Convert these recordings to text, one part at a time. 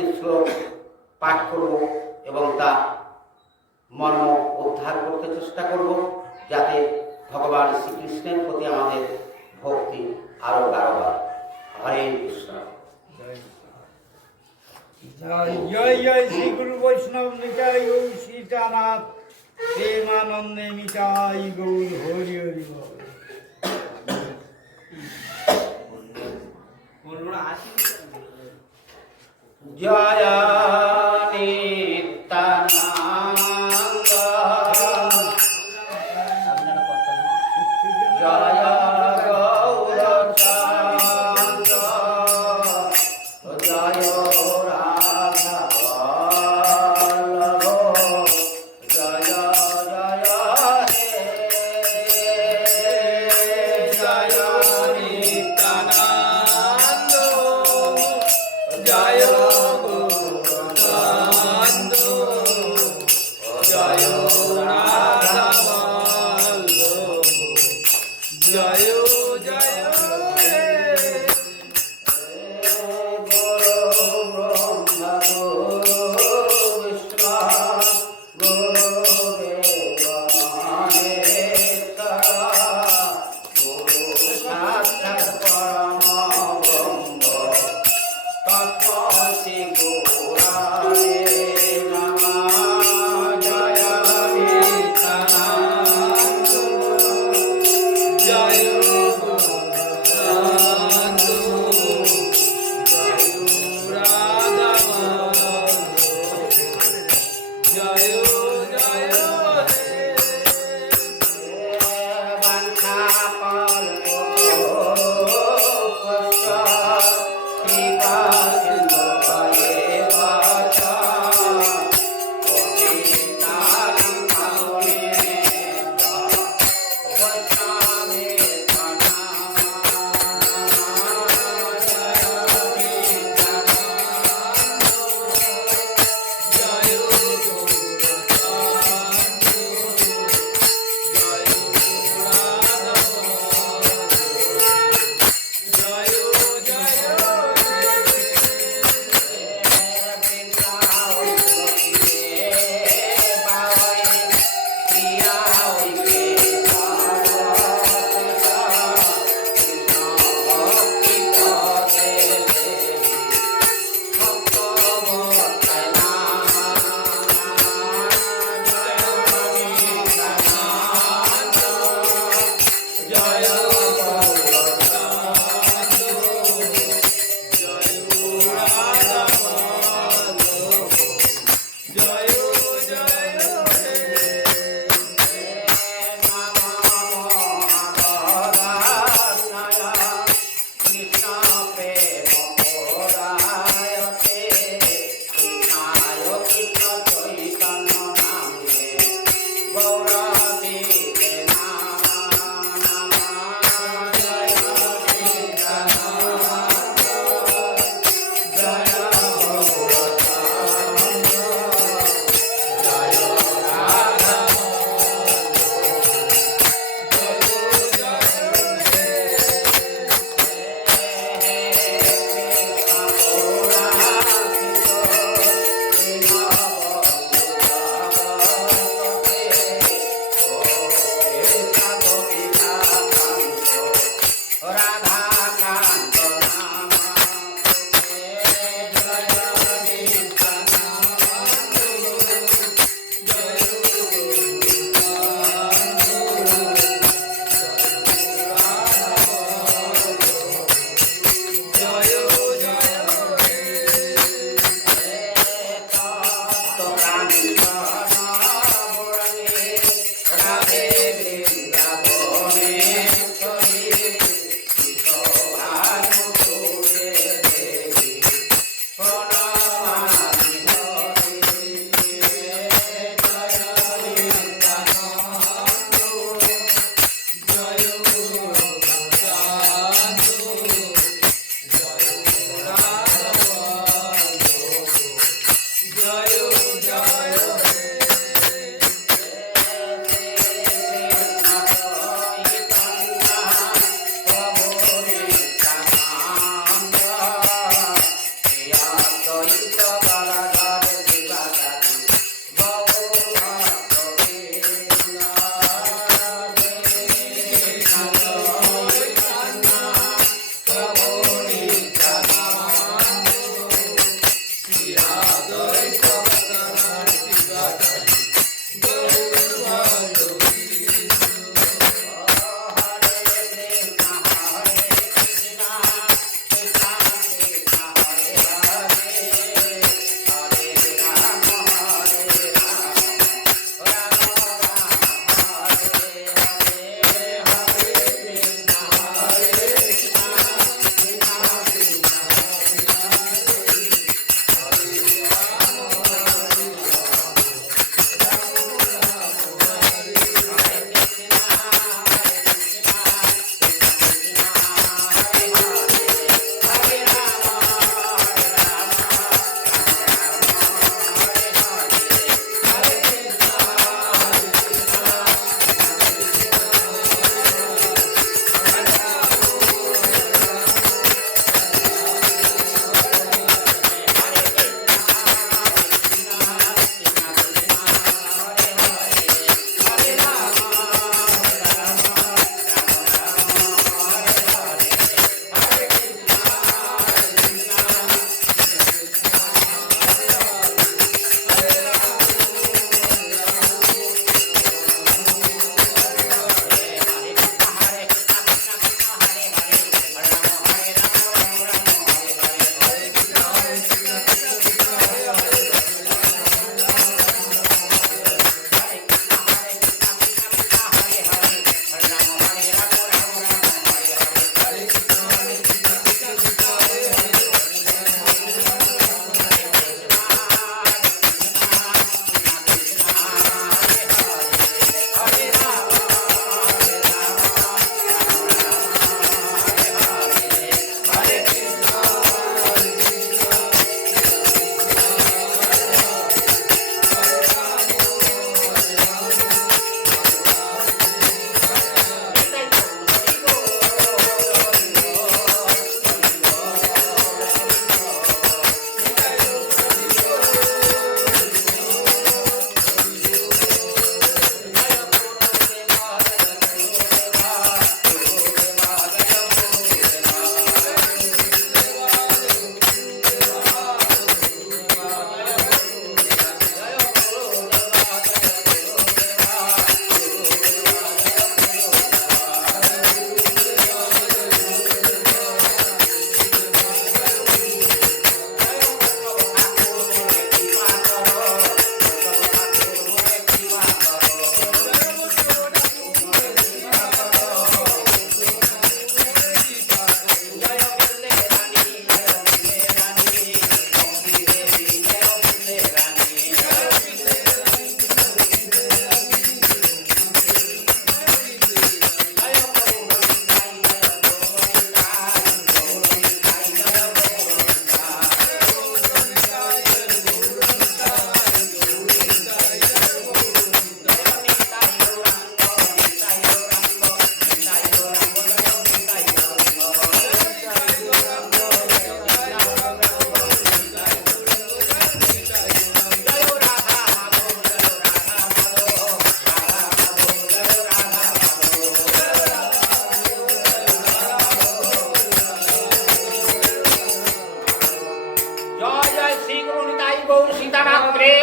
একটি শ্লোক পাঠ করব এবং তা মর্ম উদ্ধার করতে চেষ্টা করব, যাতে ভগবান শ্রীকৃষ্ণের প্রতি আমাদের ভক্তি আরো গাঢ় হয়। হরে কৃষ্ণ। জয় জয় জয় শ্রী গুরু বৈষ্ণব নিতাই গৌর সীতানাথ প্রেমানন্দে নিতাই গৌর হরি হরি বল। জয় নিত্যানন্দ জয় গৌরচন্দ্র জয় রাধা বল্লভ জয় জয় হে জয় নিত্যানন্দ জয় গৌরচন্দ্র জয় রাধা বল্লভ জয় জয় হে গুরু ব্রহ্মা গুরু বিষ্ণু গুরু দেব মহেশ্বর গুরু সাক্ষাৎ পরম ব্রহ্ম তস্मै গৌরায়ে নমঃ। জয় নিত্যানন্দ জয় গৌরচন্দ্র জয় রাধা বল্লভ জয় জয় হে বাঞ্ছা কৃপা সিন্ধু ভয়ে বাচা পতিতানাং পাবনেভ্যো বৈষ্ণবে জয় নিত্যানন্দ জয় গৌরচন্দ্র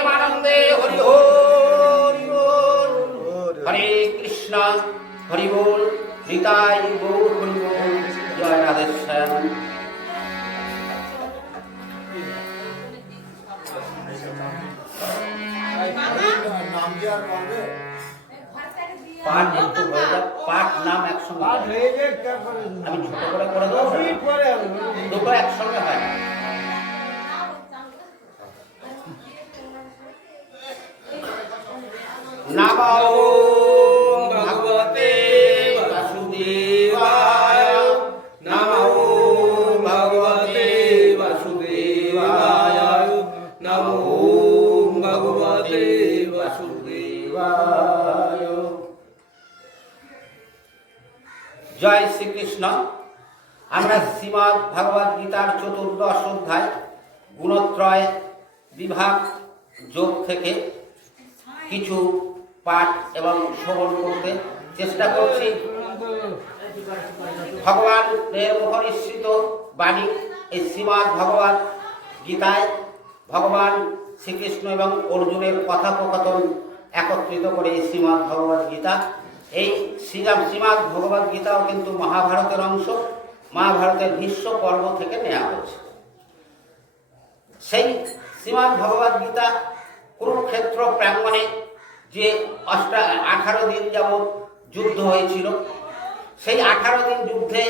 প্রেমানন্দে হরি হরি বল। হরে কৃষ্ণ হরি বল। নিতাই গৌর হরি বল। জয় রাধেশ্যাম। পাঠ একটু হয়ে যাক, পাঠ নাম একসঙ্গে পাঠ হয়। হয়ে যায়, তারপরে আমি ছোট করে দেবো, কমপ্লিট করে হবে। দুটো একসঙ্গে হয় না। নমো ভগবতে বাসুদেবায়। নমো ভগবতে বাসুদেবায়। নমো ভগবতে বাসুদেবায়। জয় শ্রীকৃষ্ণ। আমরা শ্রীমদ্ ভগবদ গীতার 14 অধ্যায় গুণত্রয় বিভাগ যোগ থেকে কিছু পাঠ এবং শ্রবণ করতে চেষ্টা করছি। ভগবানের মুখনিসৃত বাণী এই শ্রীমদ্ ভগবদ গীতায় ভগবান শ্রীকৃষ্ণ এবং অর্জুনের কথোপকথন একত্রিত করে এই শ্রীমদ্ ভগবদ গীতা। এই শ্রীমদ্ ভগবদ গীতাও কিন্তু মহাভারতের অংশ। মহাভারতের ভীষ্ম পর্ব থেকে নেওয়া হয়েছে। সেই শ্রীমদ্ ভগবদ গীতা কুরুক্ষেত্র প্রাঙ্গণে যে 18 দিন যাবৎ যুদ্ধ হয়েছিল, সেই 18 দিন যুদ্ধে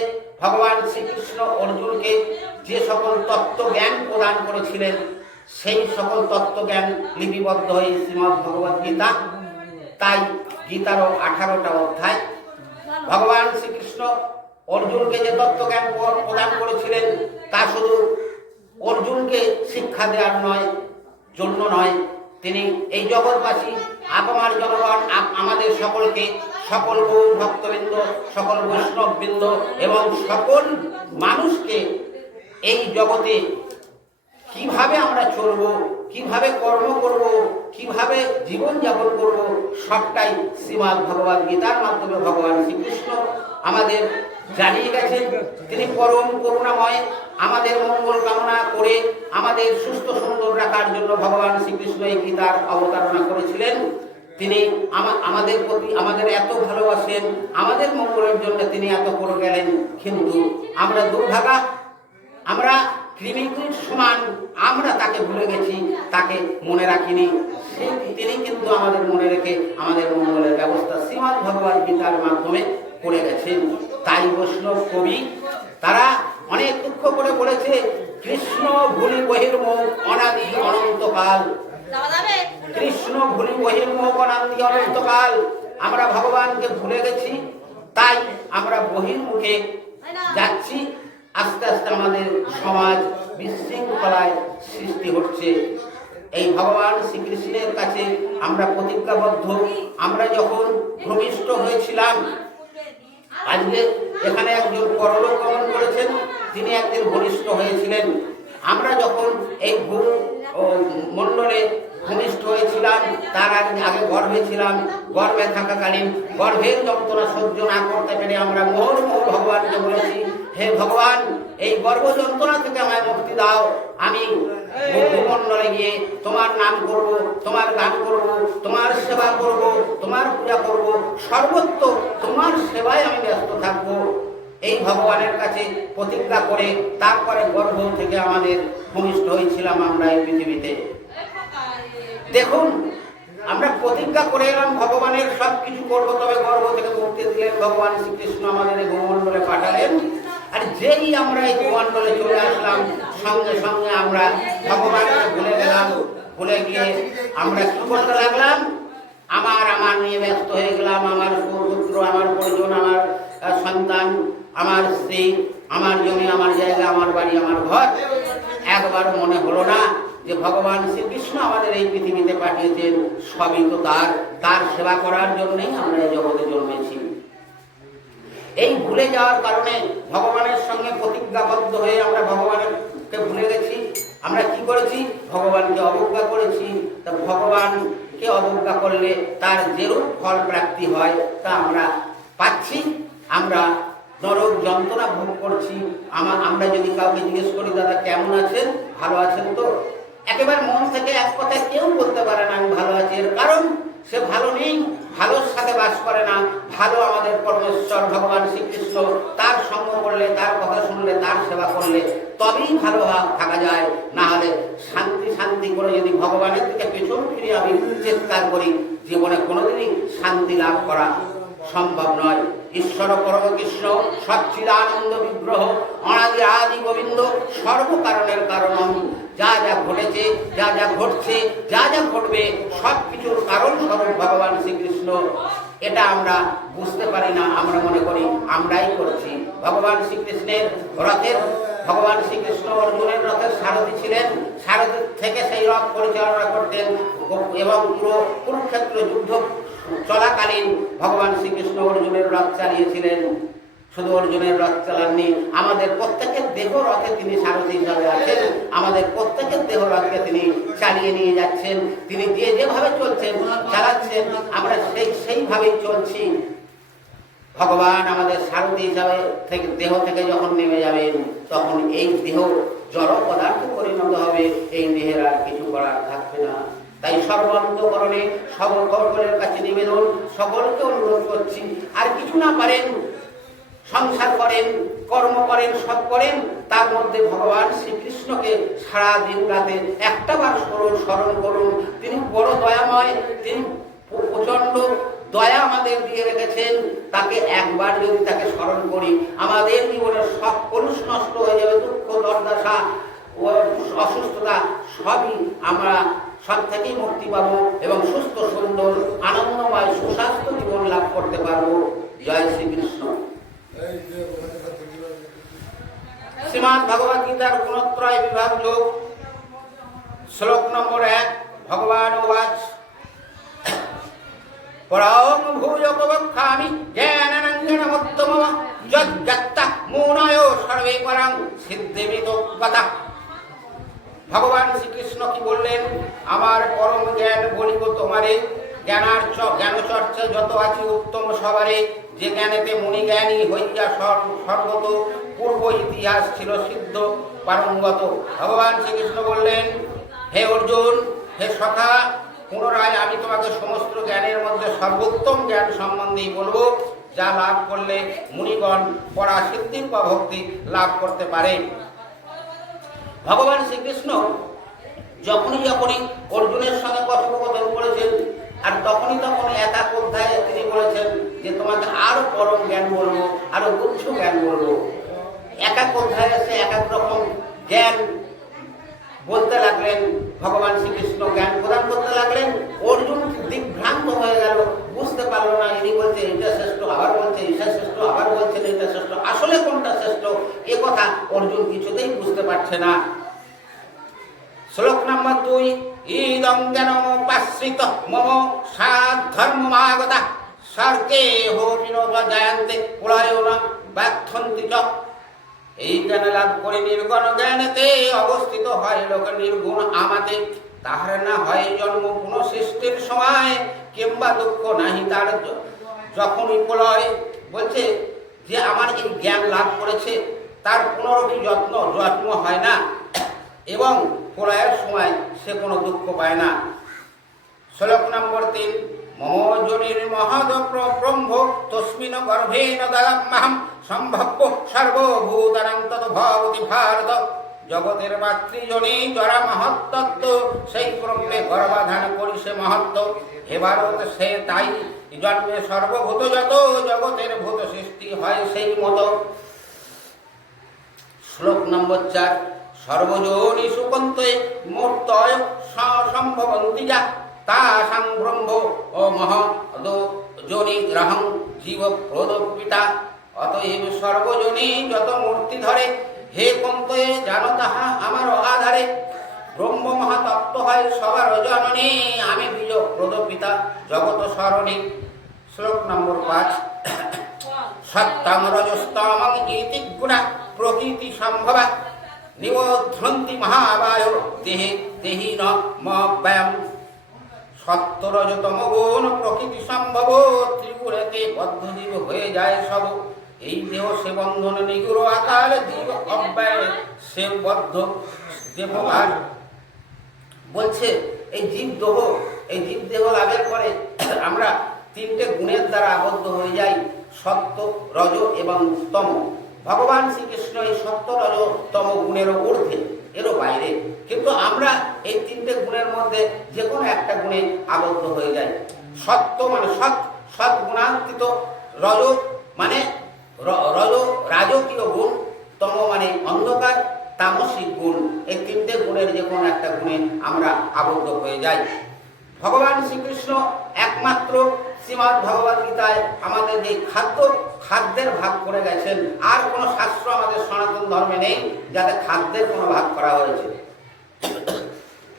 ভগবান শ্রীকৃষ্ণ অর্জুনকে যে সকল তত্ত্বজ্ঞান প্রদান করেছিলেন, সেই সকল তত্ত্বজ্ঞান লিপিবদ্ধ হয়ে শ্রীমদ্ ভগবদ গীতা। তাই গীতারও 18টা অধ্যায়। ভগবান শ্রীকৃষ্ণ অর্জুনকে যে তত্ত্বজ্ঞান প্রদান করেছিলেন, তা শুধু অর্জুনকে শিক্ষা দেওয়ার জন্য নয়, তিনি এই জগৎবাসী আপামার জনগণ আমাদের সকলকে, সকল গৌর ভক্তবৃন্দ, সকল বৈষ্ণববৃন্দ এবং সকল মানুষকে এই জগতে কিভাবে আমরা চলব, কিভাবে কর্ম করব, কিভাবে জীবন যাপন করব, সবটাই শ্রীমদ্ ভগবদ গীতার মাধ্যমে ভগবান শ্রীকৃষ্ণ আমাদের জানিয়ে গেছেন। তিনি পরম করুণাময়। আমাদের মঙ্গল কামনা করে আমাদের সুস্থ সুন্দর রাখার জন্য ভগবান শ্রীকৃষ্ণ এই গীতার অবতারণা করেছিলেন। তিনি আমাদের প্রতি আমাদের এত ভালোবাসেন, আমাদের মঙ্গলের জন্য তিনি এত করে গেলেন। কিন্তু আমরা দুর্ভাগা, আমরা কৃমিকুট সমান, আমরা তাকে ভুলে গেছি, তাকে মনে রাখিনি। তিনি কিন্তু আমাদের মনে রেখে আমাদের মঙ্গলের ব্যবস্থা শ্রীমদ্ ভগবদ গীতার মাধ্যমে করে গেছেন। তাই বৈষ্ণব কবি তারা অনেক দুঃখ করে বলেছে, কৃষ্ণ ভুলি বহির্মুখ অনাদি অনন্তকাল। কৃষ্ণ ভুলি বহির্মুখ অনাদি অনন্তকাল। আমরা ভগবানকে ভুলে গেছি, তাই আমরা বহির্মুখে যাচ্ছি। আস্তে আস্তে আমাদের সমাজ বিশৃঙ্খলায় সৃষ্টি হচ্ছে। এই ভগবান শ্রীকৃষ্ণের কাছে আমরা প্রতিজ্ঞাবদ্ধ। আমরা যখন ভূমিষ্ঠ হয়েছিলাম, আজকে এখানে একজন পরলোক গমন করেছেন, তিনি একদিন ভূমিষ্ঠ হয়েছিলেন। আমরা যখন এই মণ্ডলে ভূমিষ্ঠ হয়েছিলাম, তার আগে গর্ভে ছিলাম। গর্ভে থাকাকালীন গর্ভের যন্ত্রণা সহ্য না করতে পেরে আমরা মুহুর্মুহু ভগবানকে বলেছি, হে ভগবান, এই গর্ভ যন্ত্রণা থেকে আমায় মুক্তি দাও। আমি ভূমণ্ডলে গিয়ে তোমার নাম করব, তোমার গান করব, তোমার সেবা করব, তোমার পূজা করব, সর্বত্র তোমার সেবায় আমি ব্যস্ত থাকবো। এই ভগবানের কাছে প্রতিজ্ঞা করে তারপরে গর্ভ থেকে আমাদের ভূমিষ্ঠ হয়েছিলাম আমরা এই পৃথিবীতে। দেখুন, আমরা প্রতিজ্ঞা করে এলাম ভগবানের সব কিছু করবো, তবে গর্ভ থেকে মুক্তি দিলেন ভগবান শ্রীকৃষ্ণ, আমাদের এই ভূমণ্ডলে পাঠালেন। আর যেই আমরা এই ভূমণ্ডলে চলে আসলাম, সঙ্গে সঙ্গে আমরা ভগবানকে ভুলে গেলাম। ভুলে গিয়ে আমরা কি করতে লাগলাম? আমার নিয়ে ব্যস্ত হয়ে গেলাম। আমার পুত্র, আমার পরিজন, আমার সন্তান, আমার স্ত্রী, আমার জমি, আমার জায়গা, আমার বাড়ি, আমার ঘর। একবারও মনে হলো না যে ভগবান শ্রীকৃষ্ণ আমাদের এই পৃথিবীতে পাঠিয়েছেন, সবই তো তার সেবা করার জন্যই আমরা এই জগতে জন্মেছি। এই ভুলে যাওয়ার কারণে ভগবানের সঙ্গে প্রতিজ্ঞাবদ্ধ হয়ে আমরা ভগবানকে ভুলে গেছি। আমরা কি করেছি? ভগবানকে অবজ্ঞা করেছি। তা ভগবানকে অবজ্ঞা করলে তার যেরূপ ফল প্রাপ্তি হয় তা আমরা পাচ্ছি। আমরা নরক যন্ত্রণা ভোগ করছি। আমরা যদি কাউকে জিজ্ঞেস করি, দাদা কেমন আছেন, ভালো আছেন তো? একেবারে মন থেকে এক কথায় কেউ বলতে পারে না আমি ভালো আছি, এর কারণ সে ভালো নেই, ভালোর সাথে বাস করে না। ভালো আমাদের পরমেশ্বর ভগবান শ্রীকৃষ্ণ, তার সঙ্গ করলে, তার কথা শুনলে, তার সেবা করলে তবেই ভালো থাকা যায়। না হলে শান্তি শান্তি করে যদি ভগবানের দিকে পেছন ফিরে আমি চিৎকার করি, জীবনে কোনোদিনই শান্তি লাভ করা সম্ভব নয়। ঈশ্বর পরম কৃষ্ণ সচ্চিদানন্দ বিগ্রহ অনাদি আদি গোবিন্দ সর্বকারণের কারণ। যা যা ঘটেছে, যা যা ঘটছে, যা যা ঘটবে সব কিছুর কারণ স্বরূপ ভগবান শ্রীকৃষ্ণ। এটা আমরা বুঝতে পারি না, আমরা মনে করি আমরাই করছি। ভগবান শ্রীকৃষ্ণের রথের, ভগবান শ্রীকৃষ্ণ অর্জুনের রথের সারথি ছিলেন, সারথি থেকে সেই রথ পরিচালনা করতেন এবং পুরো কুরুক্ষেত্র যুদ্ধ চলাকালীন ভগবান শ্রীকৃষ্ণ অর্জুনের রথ চালিয়েছিলেন। শুধু অর্জুনের রথ চালাননি, আমাদের প্রত্যেকের দেহ রথে তিনি সারথি হিসাবে আছেন, আমাদের প্রত্যেকের দেহ রথকে তিনি চালিয়ে নিয়ে যাচ্ছেন। তিনি যেভাবে চলছেন, চালাচ্ছেন, আমরা সেইভাবেই চলছি। ভগবান আমাদের সারথি হিসাবে থেকে দেহ থেকে যখন নেমে যাবেন, তখন এই দেহ জড় পদার্থে পরিণত হবে, এই দেহের আর কিছু করার থাকবে না। তাই সর্বান্তকরণে সকলের কাছে নিবেদন, সকলকে অনুরোধ করছি, আর কিছু না পারেন, সংসার করেন, কর্ম করেন, সব করেন, তার মধ্যে ভগবান শ্রীকৃষ্ণকে সারা দিন রাতে একটা বার স্মরণ করুন। তিনি বড় দয়াময়, তিনি প্রচন্ড দয়া আমাদের দিয়ে রেখেছেন। তাকে একবার যদি তাকে স্মরণ করি, আমাদের জীবনের সব কলুষ নষ্ট হয়ে যাবে। দুঃখ, দুর্দশা, অসুস্থতা সবই আমরা সব থেকেই মুক্তি পাবো এবং সুস্থ, সুন্দর, আনন্দময়, সুস্বাস্থ্য জীবন লাভ করতে পারবো। জয় শ্রীকৃষ্ণ। শ্রীমদ্ ভগবদ গীতার গুণত্রয় বিভাগ যোগ শ্লোক নম্বর 1। ভগবান উবাচ পরম ভূয় প্রবক্ষ্যামি জ্ঞানানন্দনমুত্তমম যজ্ঞাত্তা মুনয়ো সর্বে পরং সিদ্ধিমিতো গতা। ভগবান শ্রীকৃষ্ণ কি বললেন? আমার পরম জ্ঞান বলিব তোমারে, জ্ঞান চর্চা যত আছে উত্তম সবারে, যে জ্ঞানেতে মুনি জ্ঞানী হইয়া সর্বত পূর্ব ইতিহাস ছিল সিদ্ধ পারঙ্গত। ভগবান শ্রীকৃষ্ণ বললেন, হে অর্জুন, হে সখা, পুনরায় আমি তোমাকে সমস্ত জ্ঞানের মধ্যে সর্বোত্তম জ্ঞান সম্বন্ধেই বলবো, যা লাভ করলে মুনিগণ পরা সিদ্ধির বা ভক্তি লাভ করতে পারে। ভগবান শ্রীকৃষ্ণ যখনই অর্জুনের সঙ্গে কথোপকথন করেছেন, আর তখনই এক এক অধ্যায়ে তিনি বলেছেন যে তোমাকে আরো পরম জ্ঞান বলবো, আরো গুচ্ছ জ্ঞান বলবো। এক এক অধ্যায়ে এসে এক এক রকম জ্ঞান বলতে লাগলেন। ভগবান শ্রীকৃষ্ণ জ্ঞান প্রদান করতে লাগলেন। অর্জুন দিগ্ভ্রান্ত হয়ে গেল, বুঝতে পারলো না। ইনি বলছে এটা শ্রেষ্ঠ, আবার বলছে এটা শ্রেষ্ঠ, আবার বলছেন এটা শ্রেষ্ঠ, আসলে কোনটা শ্রেষ্ঠ এ কথা অর্জুন কিছুতেই বুঝতে পারছে না। শ্লোক নম্বর 2। ইদং জ্ঞানমুপাশ্রিত মম সাধর্মমাগতা সর্গে হোপিনোপজায়ন্তে প্রলয়না ব্যর্থন্তি চ। এই জ্ঞান লাভ করে নির্গুণ জ্ঞানেতে অবস্থিত হয় লোক নির্গুণ আমাতে, তাহার না হয় জন্ম পুনঃসৃষ্টির সময়, কিংবা দুঃখ নাহি তার যখনই প্রলয়। বলছে যে আমার এই জ্ঞান লাভ করেছে, তার পুনরপি জন্ম হয় না এবং প্রলয়ের সময় সে কোনো দুঃখ পায় না। শ্লোক নম্বর 3। মম যোনির মহদ ব্রহ্ম তস্মিন গর্ভেণ দদাম্যহং সম্ভব্য সর্বভূতানাং তদ্ভবতি ভারত। জগতের মাতৃজনী জরা মহত্তত্ত্ব, সেই ব্রহ্মে গর্ভাধান করি সে মহত্ত্ব। হে ভারত, সে তাই জন্মে সর্বভূত যত, জগতের ভূত সৃষ্টি হয় সেই মতো। শ্লোক নম্বর 4। সর্বযোনি সুকন্তে মূর্তয় সম্ভবন্তি যা, তাসাং ব্রহ্ম ও মহদ যোনি গ্রহং জীব প্রদপিতা। অতএব সর্বজনী যত মূর্তি ধরে, হে কন্তে জানো তাহা আমার আধারে। ব্রহ্ম মহাতত্ত্ব হয় সবার জননী, আমি বীজ প্রদপিতা জগত সরণী। শ্লোক নম্বর 5। সত্যং রজস্তমং ইতি গুণা প্রকৃতি সম্ভবা, নিবোধ্রন্তি মহাবায়ো দেহে দেহি ন মব্যয়ম। সত্য রজতম গুণ প্রকৃতি সম্ভব, ত্রিগুণেতে বদ্ধজীব হয়ে যায় সব। এই দেহ সে বন্ধন নিগুড় আকার, জীব অব্যয় সে বদ্ধ দেবভার। বলছে এই জীব দেহ লাভের পরে আমরা তিনটে গুণের দ্বারা আবদ্ধ হয়ে যাই, সত্য, রজ এবং তম। ভগবান শ্রীকৃষ্ণ এই সত্য, রজ, তম গুণেরও ঊর্ধ্বে, এরও বাইরে, কিন্তু আমরা এই তিনটে গুণের মধ্যে যে কোনো একটা গুণে আবদ্ধ হয়ে যাই। সত্য মানে সৎ গুণান্বিত, রজ মানে রাজকীয় গুণ, তম মানে অন্ধকার, তামসিক গুণ। এই তিনটে গুণের যে কোনো একটা গুণে আমরা আবদ্ধ হয়ে যাই। ভগবান শ্রীকৃষ্ণ একমাত্র শ্রীমদ্ ভগবদ গীতায় আমাদের যে খাদ্যের ভাগ করে গেছেন। আর কোনো শাস্ত্র আমাদের সনাতন ধর্মে নেই যাতে খাদ্যের কোনো ভাগ করা হয়েছে।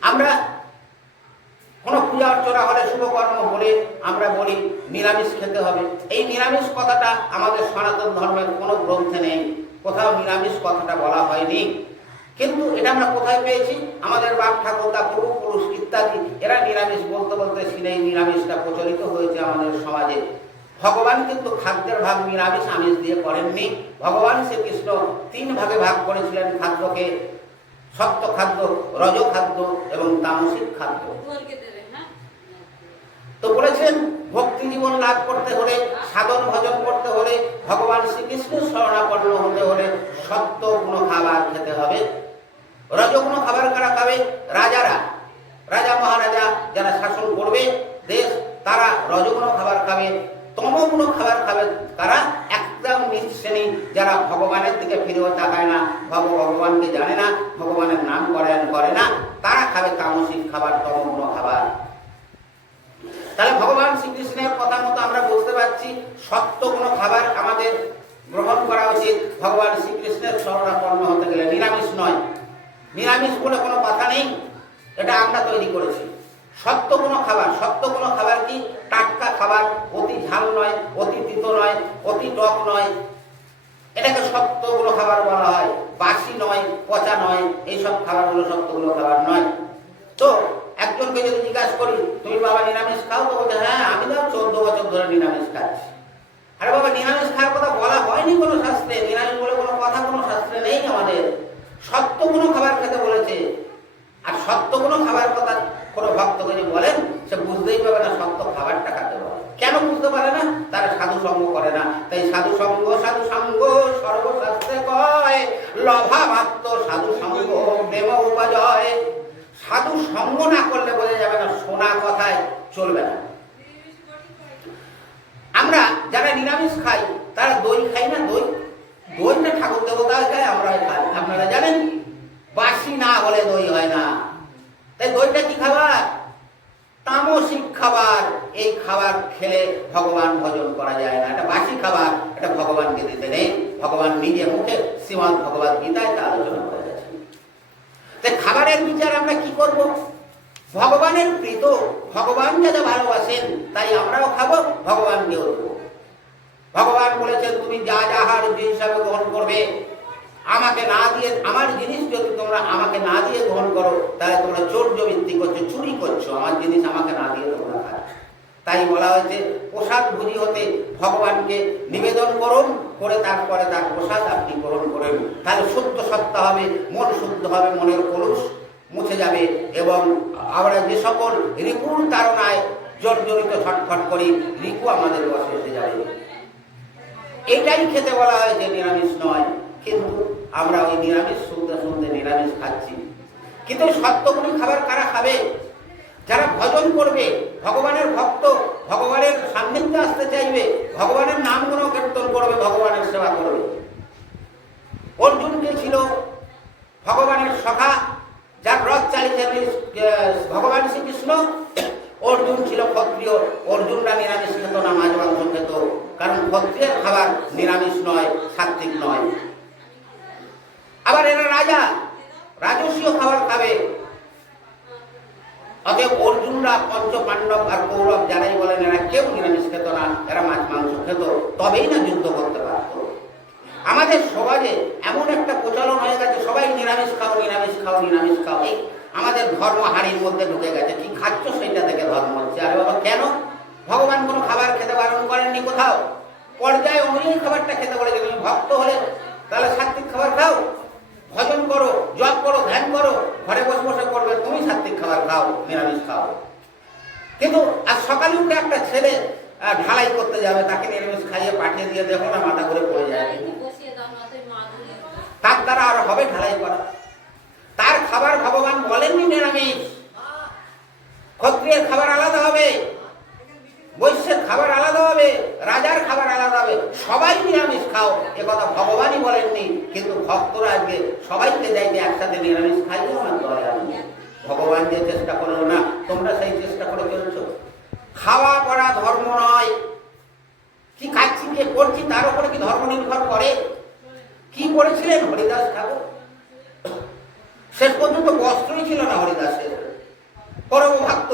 আমরা কোনো পূজা অর্চনা হলে, শুভকর্ম হলে আমরা বলি নিরামিষ খেতে হবে। এই নিরামিষ কথাটা আমাদের সনাতন ধর্মের কোনো গ্রন্থে নেই, কোথাও নিরামিষ কথাটা বলা হয়নি। কিন্তু এটা আমরা কোথায় পেয়েছি? আমাদের বাপ ঠাকুরদা, পূর্বপুরুষ ইত্যাদি এরা নিরামিষ বলতে বলতে সেই নিরামিষটা প্রচলিত হয়েছে আমাদের সমাজে। ভগবান কিন্তু খাদ্যের ভাগ নিরামিষ আমিষ দিয়ে করেননি। ভগবান শ্রীকৃষ্ণ 3 ভাগে ভাগ করেছিলেন খাদ্যকে: সত্য খাদ্য, রজ খাদ্য এবং তামসিক খাদ্য। তো বলেছেন ভক্তি জীবন লাভ করতে হলে, সাধন ভজন করতে হলে, ভগবান শ্রীকৃষ্ণের শরণাপন্ন হতে হলে সত্য গুণ খাবার খেতে হবে। রজগুণ খাবার কারা খাবে? রাজা মহারাজা যারা শাসন করবে দেশ, তারা রজগুণ খাবার খাবে। তমগুণ খাবার খাবে কারা? একদম নিচ শ্রেণী, যারা ভগবানের দিকে ফিরেও তাকায় না, ভগবানকে জানে না, ভগবানের নাম করে না, তারা খাবে তামসিক খাবার, তমগুণ খাবার। তাহলে ভগবান শ্রীকৃষ্ণের কথা মতো আমরা বুঝতে পারছি সত্য কোনো খাবার আমাদের গ্রহণ করা উচিত। ভগবান শ্রীকৃষ্ণের শরণাপন্ন হতে গেলে নিরামিষ নয়, নিরামিষ বলে কোনো কথা নেই, এটা আমরা তৈরি করেছি। সত্য কোনো খাবার কি? টাটকা খাবার, অতি ঝাল নয়, অতি তিতো নয়, অতি টক নয়, এটাকে সত্য কোনো খাবার বলা হয়। বাসি নয়, পচা নয়, এইসব খাবারগুলো সত্যগুলো খাবার নয়। তো একজনকে যদি জিজ্ঞাসা করি তুমি বাবা নিরামিষ খাও, তো বলছে হ্যাঁ আমি তো 14 বছর ধরে নিরামিষ খাচ্ছি। আরে বাবা, নিরামিষ খাওয়ার কথা বলা হয়নি কোনো শাস্ত্রে, নিরামিষ বলে কোনো কথা কোনো শাস্ত্রে নেই আমাদের। সত্য কোনো খাবার খেতে বলেছে। আর সত্য কোনো খাবার কথা কোনো ভক্তকে যদি বলেন, সে বুঝতেই পারবে না সত্য খাবারটা কাকে বলে। কেন বুঝতে পারে না? তারা সাধু সঙ্গ করে না। তাই সাধু সঙ্গ সর্বশাস্ত্রে কয়, লভামাত্র সাধু সঙ্গ প্রেম উপাজয়। সাধু সঙ্গ না করলে বোঝা যাবে না, শোনা কথায় চলবে না। আমরা যারা নিরামিষ খাই তারা দই খাই না? দইটা ঠাকুর দেবতা খায়, আমরা খাই। আপনারা জানেন বাসি না হলে দই হয় না। তাই দইটা কি খাবার? তামসিক খাবার। এই খাবার খেলে ভগবান ভজন করা যায় না, এটা বাসি খাবার, এটা ভগবানকে দিতে নেই। ভগবান নিজে মুখে শ্রীমদ্ ভগবদ গীতায় তা আলোচনা করে গেছেন। তাই খাবারের বিচার আমরা কি করব? ভগবানের প্রীত, ভগবান যাতে ভালোবাসেন তাই আমরাও খাবো, ভগবানকেও দেবো। ভগবান বলেছেন তুমি যা যাহার হিসাবে গ্রহণ করবে, আমাকে না দিয়ে, আমার জিনিস যদি তোমরা আমাকে না দিয়ে গ্রহণ করো তাহলে তোমরা চৌর্যবৃত্তি করছো, চুরি করছো, আমার জিনিস আমাকে না দিয়ে তোমরা খাচ্ছ। তাই বলা হয়েছে প্রসাদ ভুজি হতে ভগবানকে নিবেদন করুন, করে তারপরে তার প্রসাদ আপনি গ্রহণ করেন। তাহলে শুদ্ধ সত্তা হবে, মন শুদ্ধ হবে, মনের কলুষ মুছে যাবে এবং আমরা যে সকল রিপুর তাড়নায় জর্জরিত ছটফট করি, রিপু আমাদের বসে এসে যাবে। এটাই খেতে বলা হয়েছে, নিরামিষ নয়। কিন্তু আমরা ওই নিরামিষ শুনতে নিরামিষ খাচ্ছি। কিন্তু সত্যগুলি খাবার কারা খাবে? যারা ভজন করবে, ভগবানের ভক্ত, ভগবানের সান্নিধ্যে আসতে চাইবে, ভগবানের নাম গুণ কীর্তন করবে, ভগবানের সেবা করবে। অর্জুনকে ছিল ভগবানের সখা, যার রথ চালিয়েছেন ভগবান শ্রীকৃষ্ণ। অর্জুন ছিল ক্ষত্রিয়, অর্জুনরা নিরামিষ খেত না, মাছ মাংস খেত, কারণ ক্ষত্রিয়ের খাবার নিরামিষ নয়, সাত্বিক নয়। আবার এরা রাজস্বীয় খাবার খাবে। অতএব অর্জুনরা, পঞ্চ পাণ্ডব আর কৌরব যারাই বলেন এরা কেউ নিরামিষ খেত না, এরা মাছ মাংস খেত, তবেই না যুদ্ধ করতে পারত। আমাদের সমাজে এমন একটা প্রচলন হয়ে গেছে, সবাই নিরামিষ খাও, নিরামিষ খাও, নিরামিষ খাও। এই আমাদের ধর্ম হাড়ির মধ্যে ঢুকে গেছে, কি খাচ্ছ সেইটা থেকে ধর্ম হচ্ছে। আরে বাবা কেন? ভগবান কোনো খাবার খেতে বারণ করেননি কোথাও, পর্যায়ে অনুযায়ী খাবারটা খেতে বলেছে। তুমি ভক্ত হলে তাহলে সাত্বিক খাবার খাও, ভজন করো, জপ করো, ধ্যান করো, ঘরে বসে বসে করবে, তুমি সাত্বিক খাবার খাও, নিরামিষ খাও। কিন্তু আজ সকালে উঠে একটা ছেলে ঢালাই করতে যাবে, তাকে নিরামিষ খাইয়ে পাঠিয়ে দিয়ে দেখো না মাথা ঘুরে পড়ে যায়। তার দ্বারা আর হবে ঢালাই করা? তার খাবার ভগবান বলেননি নিরামিষ। ক্ষত্রিয়ের খাবার আলাদা হবে, বৈশ্যের খাবার আলাদা হবে, রাজার খাবার আলাদা হবে, সবাই নিরামিষ খাও এ কথা ভগবানই বলেননি। কিন্তু ভক্তরা আজকে সবাইকে যাইতে একসাথে নিরামিষ খাইও আমার দলে আমি। ভগবান যে চেষ্টা করলো না, তোমরা সেই চেষ্টা করে চলছো। খাওয়া পড়া ধর্ম নয়। কি খাচ্ছি, কে করছি তার উপরে কি ধর্ম নির্ভর করে? কি করেছিলেন হরিদাস ঠাকুর? শেষ পর্যন্ত বস্ত্রই ছিল না হরিদাসের। পরম ভক্ত,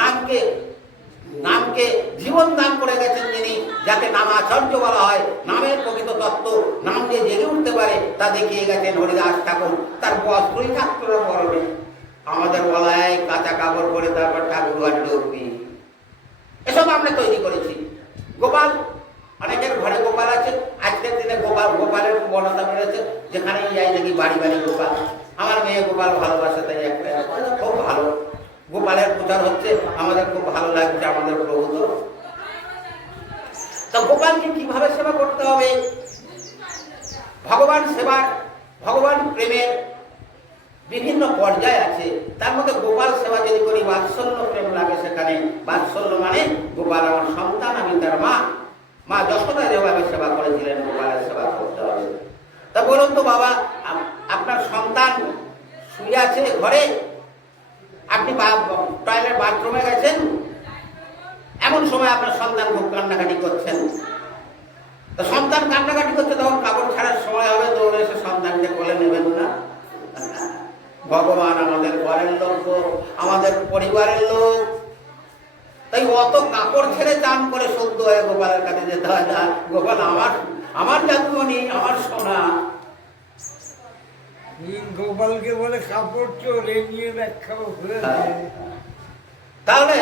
নামকে জীবন দান করে গেছেন যিনি, যাকে নামাচার্য বলা হয়। নামের প্রকৃত তত্ত্ব, নাম যে জেগে উঠতে পারে তা দেখিয়ে গেছেন হরিদাস ঠাকুর। তার বস্ত্রই থাকতো না পরনে। আমাদের বলায় কাঁচা কাপড় পরে তারপর ঠাকুর ঘরে ঢুকবি, এসব আমরা তৈরি করেছি। গোপাল, অনেকের ঘরে গোপাল আছে। আজকের দিনে গোপালের বনতা বেড়েছে, যেখানেই যাই দেখি বাড়ি বাড়ি গোপাল। আমার মেয়ে গোপাল ভালোবাসে, তাই একটা খুব ভালো গোপালের প্রচার হচ্ছে, আমাদের খুব ভালো লাগছে। আমাদের প্রভু তো গোপালকে কিভাবে সেবা করতে হবে? ভগবান সেবার, ভগবান প্রেমের বিভিন্ন পর্যায় আছে। তার মধ্যে গোপাল সেবা যদি করি বাৎসল্য প্রেম লাগে সেখানে। বাৎসল্য মানে গোপাল আমার সন্তান, আমি তার মা। মা যশোদা যেভাবে সেবা করেছিলেন, গোপালের সেবা করতে হবে। তা বলুন তো বাবা, আপনার সন্তান শুয়ে আছে ঘরে, আপনি টয়লেট বাথরুমে গেছেন, এমন সময় আপনার সন্তান খুব কান্নাকাটি করছেন। তো সন্তান কান্নাকাটি করছে, তখন কাপড় ছাড়ার সময় হবে, দৌড়ে এসে সন্তানকে কোলে নেবেন না? ভগবান আমাদের ঘরের লোক, আমাদের পরিবারের লোক, তাই অত কাপড় ছেড়ে চান করে শুদ্ধ হয়ে গোপালের কাছে যেতে হয় না। গোপাল আমার জাদুমণি, আমার সোনা। গোপালকে বলে কাপড় চোর, এই নিয়ে ব্যাখ্যা হয়েছে। তাহলে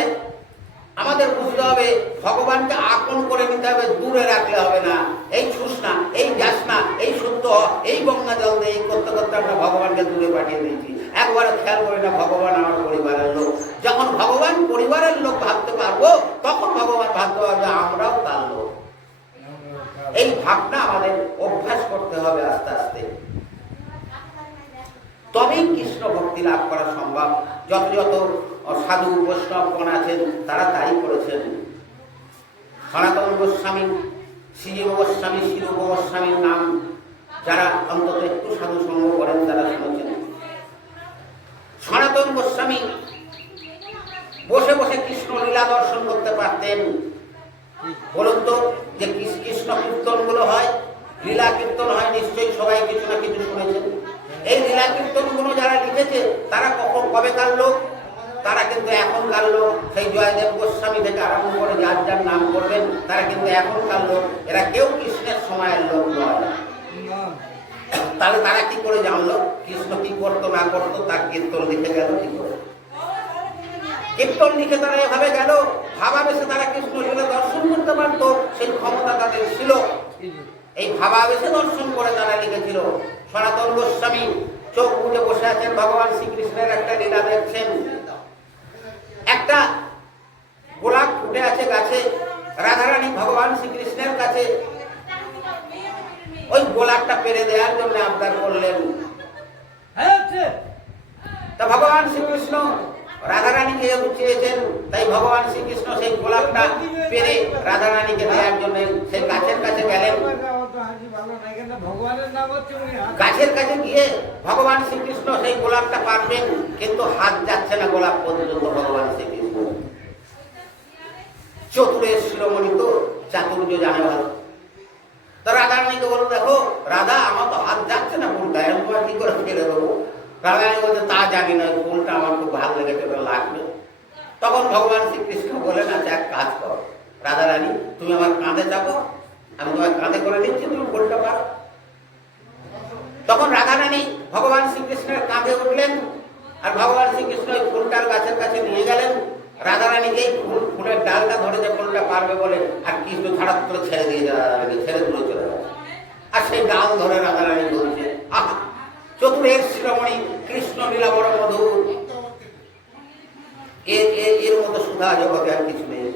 আমাদের বুঝতে হবে ভগবানকে আপন করে নিতে হবে, দূরে রাখলে হবে না। এই ছুস না, এই যাস না, এই শুদ্ধ, এই গঙ্গা জল দিয়ে এই করতে করতে আমরা ভগবানকে দূরে পাঠিয়ে দিয়েছি। একবারে খেয়াল করি না ভগবান আমার পরিবারের লোক। যখন ভগবান পরিবারের লোক ভাবতে পারবো, তখন ভগবান ভাবতে পারবে আমরাও তার লোক। এই ভাবনা আমাদের অভ্যাস করতে হবে আস্তে আস্তে, তবেই কৃষ্ণ ভক্তি লাভ করা সম্ভব। যত যত সাধু বৈষ্ণবগণ আছেন তারা তাই করেছেন। সনাতন গোস্বামী, শ্রীজীব গোস্বামী, শিরূপ গোস্বামীর নাম যারা অন্তত একটু সাধু সঙ্গ করেন তারা শুনেছেন। সনাতন গোস্বামী বসে বসে কৃষ্ণ লীলা দর্শন করতে পারতেন। বলুন তো, যে কৃষ্ণ কীর্তন গুলো হয়, লীলা কীর্তন হয়, নিশ্চয়ই সবাই কিছু না কিছু শুনেছেন। এই লীলা কীর্তন গুলো যারা লিখেছে তারা কবেকার লোক? তারা কিন্তু এখনকার লোক। সেই জয়দেব গোস্বামী থেকে আরম্ভ করে যার যার নাম করবেন তারা কিন্তু এখনকার লোক। এরা কেউ কৃষ্ণের সময়ের লোক নয়। তাহলে তারা কি করে জানলো কৃষ্ণ কি করতো না করতো? তার কীর্তন লিখে গেল কি করে? কীর্তন লিখে তারা এভাবে গেল, ভাবাবেশে তারা কৃষ্ণ লীলা দর্শন করতে পারতো, সেই ক্ষমতা তাদের ছিল। এই ভাবাবেশে দর্শন করে তারা লিখেছিল। সনাতন গোস্বামী চোখ বুজে বসে আছেন, ভগবান শ্রীকৃষ্ণের একটা লীলা দেখছেন। একটা গোলাপ ফুটে আছে গাছে, রাধারানী ভগবান শ্রীকৃষ্ণের কাছে ওই গোলাপটা পেরে দেওয়ার জন্য আবদার করলেন। তা ভগবান শ্রীকৃষ্ণ রাধারানীকে যেহেতু চেয়েছেন, তাই ভগবান শ্রীকৃষ্ণ সেই গোলাপটা পেরে রাধারানীকে দেওয়ার জন্য সেই গাছের কাছে গেলেন। গাছের কাছে গিয়ে ভগবান শ্রীকৃষ্ণ সেই গোলাপটা পারবেন, কিন্তু হাত যাচ্ছে না গোলাপ পর্যন্ত। ভগবান শ্রীকৃষ্ণ চতুরের শিরোমণি, তো চাতুর্য জানে ভালো। তো রাধারানীকে বলল, দেখো রাধা, আমার তো হাত যাচ্ছে না ফুলটা, এরকম তোমার কি করে ফেলে দেবো? রাধারানী বলছে, তা জানি না, ফুলটা আমার খুব ভালো লেগেছে, ওটা লাগবে। তখন ভগবান শ্রীকৃষ্ণ বলেন, আচ্ছা এক কাজ করো রাধারানী, তুমি আমার কাঁধে চাপো, আমি তোমার কাঁধে করে নিচ্ছি, তুমি ফুলটা পারো। তখন রাধারানী ভগবান শ্রীকৃষ্ণের কাঁধে উঠলেন, আর ভগবান শ্রীকৃষ্ণ ওই ফুলটার গাছের কাছে নিয়ে গেলেন। রাধারানীকে ফুলের ডালটা ধরে যে ফুলটা পারবে বলে, আর কৃষ্ণ হঠাৎ করে ছেড়ে দিয়ে রাধারানীকে ছেড়ে দূরে চলে গেল। আর সেই ডাল ধরে রাধারানী বলছে, আহা চতুরের শিরোমণি কৃষ্ণ লীলা বড় মধুর, এর মতো সুধা জগতে আর কিছু নেই।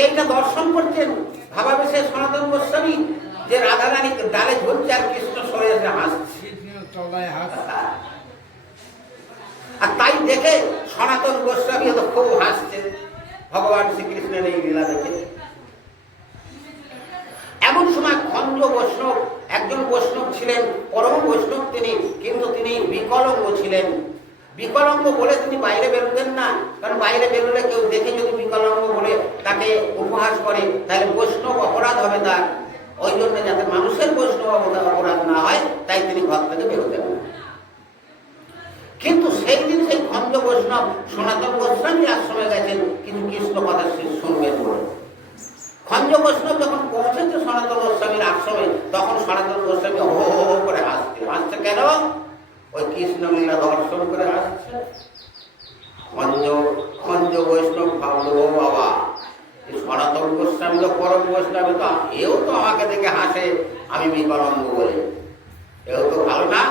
এইটা দর্শন করছেন ভাবাবেশে সনাতন গোস্বামী, যে রাধারানী ডালে ঝুলছে আর কৃষ্ণ সরে এসে হাসছে। আর তাই দেখে সনাতন গোস্বামী তো খুব হাসছে ভগবান শ্রীকৃষ্ণের এই লীলা দেখে। এমন সময় খঞ্জ বৈষ্ণব, একজন বৈষ্ণব ছিলেন, পরম বৈষ্ণব তিনি, কিন্তু তিনি বিকলাঙ্গ ছিলেন। বিকলাঙ্গ বলে তিনি বাইরে বেরোতেন না, কারণ বাইরে বেরোলে কেউ দেখে যদি বিকলাঙ্গ বলে তাকে উপহাস করে তাহলে বৈষ্ণব অপরাধ হবে তার। ওই জন্য যাতে মানুষের বৈষ্ণব অপরাধ না হয় তাই তিনি ঘর থেকে বেরোতেন না। কিন্তু সেই দিন সেই খঞ্জ বৈষ্ণব সনাতন গোস্বামীর আশ্রমে গেছেন, কিন্তু কৃষ্ণ কথা শুনবেন বলে। খঞ্জ বৈষ্ণব যখন পৌঁছেছে সনাতন গোস্বামীর আশ্রমে, তখন সনাতন গোস্বামী হো হো হো করে হাসছে কেন? ওই কৃষ্ণ লীলা দর্শন করে আসছে। খঞ্জ বৈষ্ণব ভাবল, ও বাবা, সনাতন গোস্বামী তো পরম বৈষ্ণবী, তো এও তো আমাকে দেখে হাসে আমি বিকলাঙ্গ বলে, এও তো ভালো না।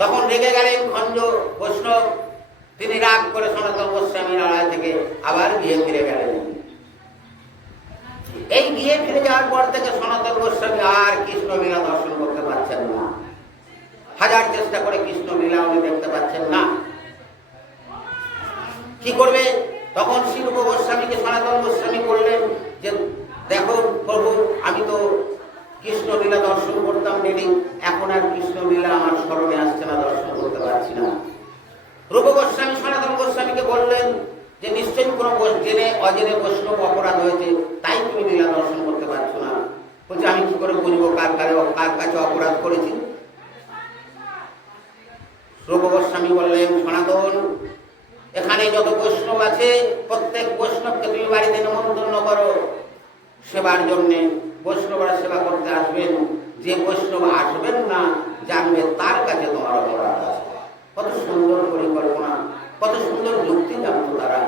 তখন রেগে গেলেন খঞ্জ বৈষ্ণব, তিনি রাগ করে সনাতন গোস্বামীর আড়াই থেকে আবার গিয়ে ফিরে গেলেন। এই গিয়ে ফিরে যাওয়ার পর থেকে সনাতন গোস্বামী আর কৃষ্ণ লীলা দর্শন করতে পারছেন না। হাজার চেষ্টা করে কৃষ্ণ লীলা উনি দেখতে পাচ্ছেন না। কি করবে? তখন শিরূপ গোস্বামীকে সনাতন গোস্বামী বললেন যে, দেখো প্রভু, আমি তো কৃষ্ণ লীলা দর্শন করতাম ডেলি, এখন আর কৃষ্ণ লীলা আমার স্মরণে আসছে না, দর্শন করতে পারছি না। রূপ গোস্বামী সনাতন গোস্বামীকে বললেন যে, নিশ্চয়ই কোনো জেনে অজেনে বৈষ্ণব অপরাধ হয়েছে, তাই তুমি লীলা দর্শন করতে পারছো না। বলছে, আমি কি করে বুঝবো কার কাছে অপরাধ করেছি? রূপ গোস্বামী বললেন, সনাতন, এখানে যত বৈষ্ণব আছে প্রত্যেক বৈষ্ণবকে তুমি বাড়িতে নিমন্ত্রণ করো সেবার জন্যে। বৈষ্ণবরা সেবা করতে আসবেন, যে বৈষ্ণব আসবেন না জানবে তার কাছে তোমার অপরাধ আছে। কত সুন্দর পরিকল্পনা, কত সুন্দর যুক্তি জানতো তারা।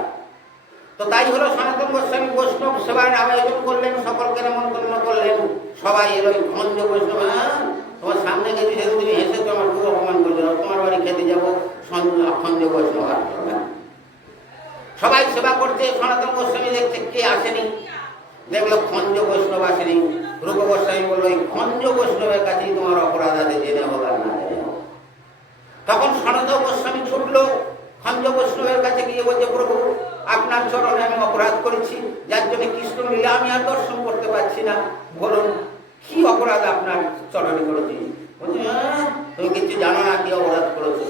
তো তাই হলো, সনাতন গোস্বামী বৈষ্ণব সেবার আয়োজন করলেন, সকলকে নিমন্ত্রণ করলেন, সবাই এলো। খঞ্জ বৈষ্ণব, তোমার সামনে গেছি সেদিন তুমি হেসে তোমার খুব অপমান করছো, তোমার বাড়ি খেতে যাবো, খঞ্জ বৈষ্ণব আসবে না। সবাই সেবা করছে, সনাতন গোস্বামী দেখছে কে আসেনি, দেখলো খঞ্জ বৈষ্ণব আসেনি। রূপ গোস্বামী বললো, এই খঞ্জ বৈষ্ণবের কাছেই তোমার অপরাধ আছে, জেনে হোক আর না জেনে হোক। তখন সনাতন গোস্বামী ছুটলো খঞ্জ বৈষ্ণবের কাছে গিয়ে বলছে, প্রভু, আপনার চরণে আমি অপরাধ করেছি, যার জন্য কৃষ্ণ লীলা আমি আর দর্শন করতে পারছি না। বলুন, কি অপরাধ আপনার চরণে করেছি? বলছে, তুমি কিছু জানো না কি অপরাধ করেছো?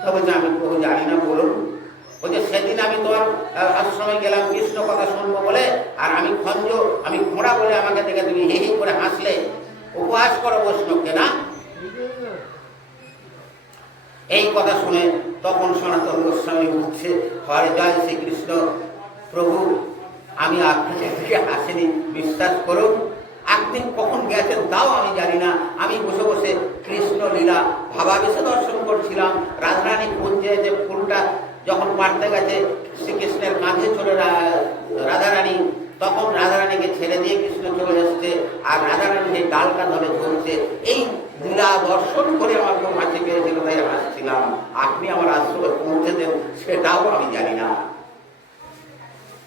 তা বলছে, আমি প্রভু জানি না, বলুন। বলছে, সেদিন আমি তোমার আশ্রমে গেলাম কৃষ্ণ কথা শুনবো বলে, আর আমি ঘোড়া বলে আমাকে দেখে তুমি হি হি করে হাসলে, উপহাস করো বৈষ্ণবকে না? এই কথা শুনে তখন সনাতন গোস্বামী উঠছে, হরে জয় শ্রীকৃষ্ণ, প্রভু, আমি আপনাকে থেকে হাসিনি, বিশ্বাস করুন। আপনি কখন গেছেন তাও আমি জানি না। আমি বসে বসে কৃষ্ণ লীলা ভাবাবেশে দর্শন করছিলাম। রাধারানী কুঞ্জে যে ফুলটা যখন পাড়তে গেছে শ্রীকৃষ্ণের কাঁধে চলে রাধারানী, তখন রাধারানীকে ছেড়ে দিয়ে কৃষ্ণ চলে এসছে, আর রাধারানী সেই ডালটা ধরে ঝুলছে। এই লীলা দর্শন করে আমার খুব হাসি পেয়েছিল, তাই হাসছিলাম। আপনি আমার আশ্রমে পৌঁছে দেন সেটাও আমি জানি না।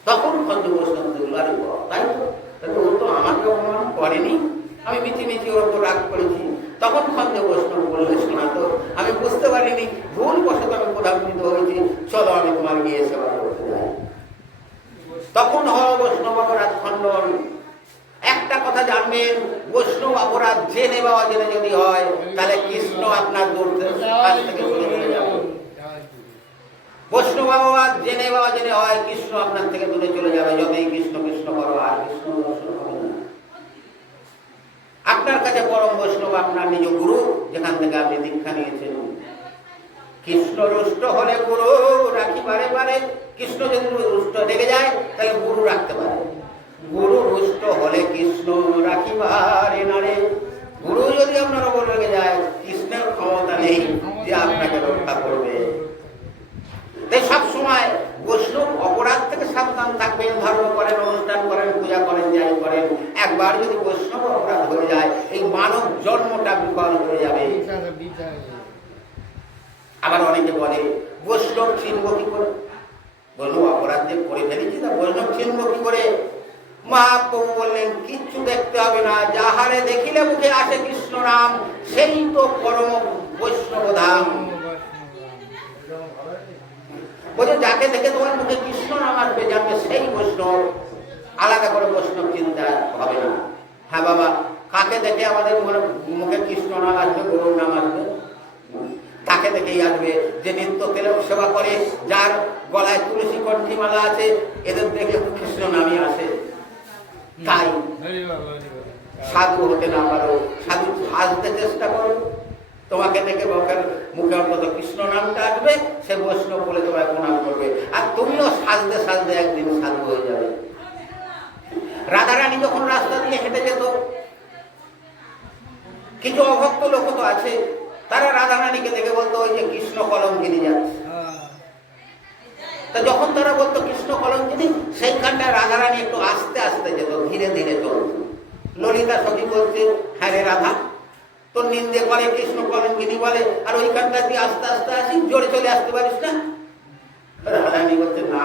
তখন খঞ্জ বৈষ্ণব দেখল, আরে তাই তো, ও তো আমাকে অপমান করেনি, আমি মিছিমিছি ওর তো রাগ করেছি। তখন খঞ্জ বৈষ্ণব বললে, শোনা তো, আমি বুঝতে পারিনি, ভুল বশত আমি প্রধান্বিত হয়েছি, চলো আমি তোমার গিয়ে সেবা করতে যাই। তখন হয় বৈষ্ণব অপরাধ খণ্ডন। একটা কথা জানবেন, বৈষ্ণব অপরাধ জেনে বা অজেনে যদি হয়, তাহলে কৃষ্ণ আপনার দূর কাছ থেকে দূরে চলে যাবে। বৈষ্ণব অপরাধ জেনে বা অজেনে হয়, কৃষ্ণ আপনার থেকে দূরে চলে যাবে। যতই কৃষ্ণ কৃষ্ণ করো, আর কৃষ্ণ দর্শন হবে না। আপনার কাছে পরম বৈষ্ণব আপনার নিজ গুরু, যেখান থেকে আপনি দীক্ষা নিয়েছেন। কৃষ্ণ রুষ্ট হলে গুরু রাখি বারে বারে। কৃষ্ণ যদি রুষ্ট লেগে যায় তাহলে গুরু রাখতে পারে। গুরু রুষ্ট হলে কৃষ্ণ রাখিবারে নারে। গুরু যদি আপনার ওপর লেগে যায়, কৃষ্ণের ক্ষমতা নেই যে আপনাকে রক্ষা করবে। তাই সবসময় বৈষ্ণব অপরাধ থেকে সাবধান থাকবেন। ধর্ম করেন, অনুষ্ঠান করেন, পূজা করেন, যাই করেন, একবার যদি বৈষ্ণব অপরাধ হয়ে যায়, এই মানব জন্মটা বিফল হয়ে যাবে। আবার অনেকে বলে বৈষ্ণব চিনব কি করে, বললো অপরাধ যে করে ফেলেছি তা বৈষ্ণব চিনব কি করে? মহাপ্রভু বললেন কিচ্ছু দেখতে হবে না, যাহারে দেখিলে মুখে আসে কৃষ্ণ নাম সেই তো পরম বৈষ্ণব ধাম। বলছে যাকে দেখে তোমার মুখে কৃষ্ণ নাম আসবে জানবে সেই বৈষ্ণব, আলাদা করে বৈষ্ণব চিন্তা হবে না। হ্যাঁ বাবা, কাকে দেখে আমাদের মুখে কৃষ্ণ নাম আসবে, গরুর নাম আসবে? তাকে দেখেই আসবে যে নিত্য তেলেও সেবা করে, যার গলায় তুলসী কণ্ঠীমালা আছে, এদের দেখে কৃষ্ণ নামই আসে। তাই সাধু হতে না পারো, সাধু সাজতে চেষ্টা করো, তোমাকে দেখে মুখে অন্তত কৃষ্ণ নামটা আসবে, সে বৈষ্ণব বলে তোমায় প্রণাম করবে, আর তুমিও সাজতে সাজতে একদিন সাধু হয়ে যাবে। রাধারানী যখন রাস্তা দিয়ে হেঁটে যেত, কিছু অভক্ত লোক তো আছে, তারা রাধারানীকে দেখে বলতো ওই যে কৃষ্ণ কলঙ্কিনী যাচ্ছে। তা যখন তারা বলতো কৃষ্ণ কলঙ্কিনী, সেইখানটায় রাধারানী একটু আস্তে আস্তে যেত, ধীরে ধীরে চলত। ললিতা সখী বলছে হ্যাঁ রে রাধা, তোর নিন্দে বলে কৃষ্ণ কলঙ্কিনী বলে, আর ওইখানটা তুই আস্তে আস্তে আসিস, জোরে চলে আসতে পারিস না? রাধারানী বলছে না,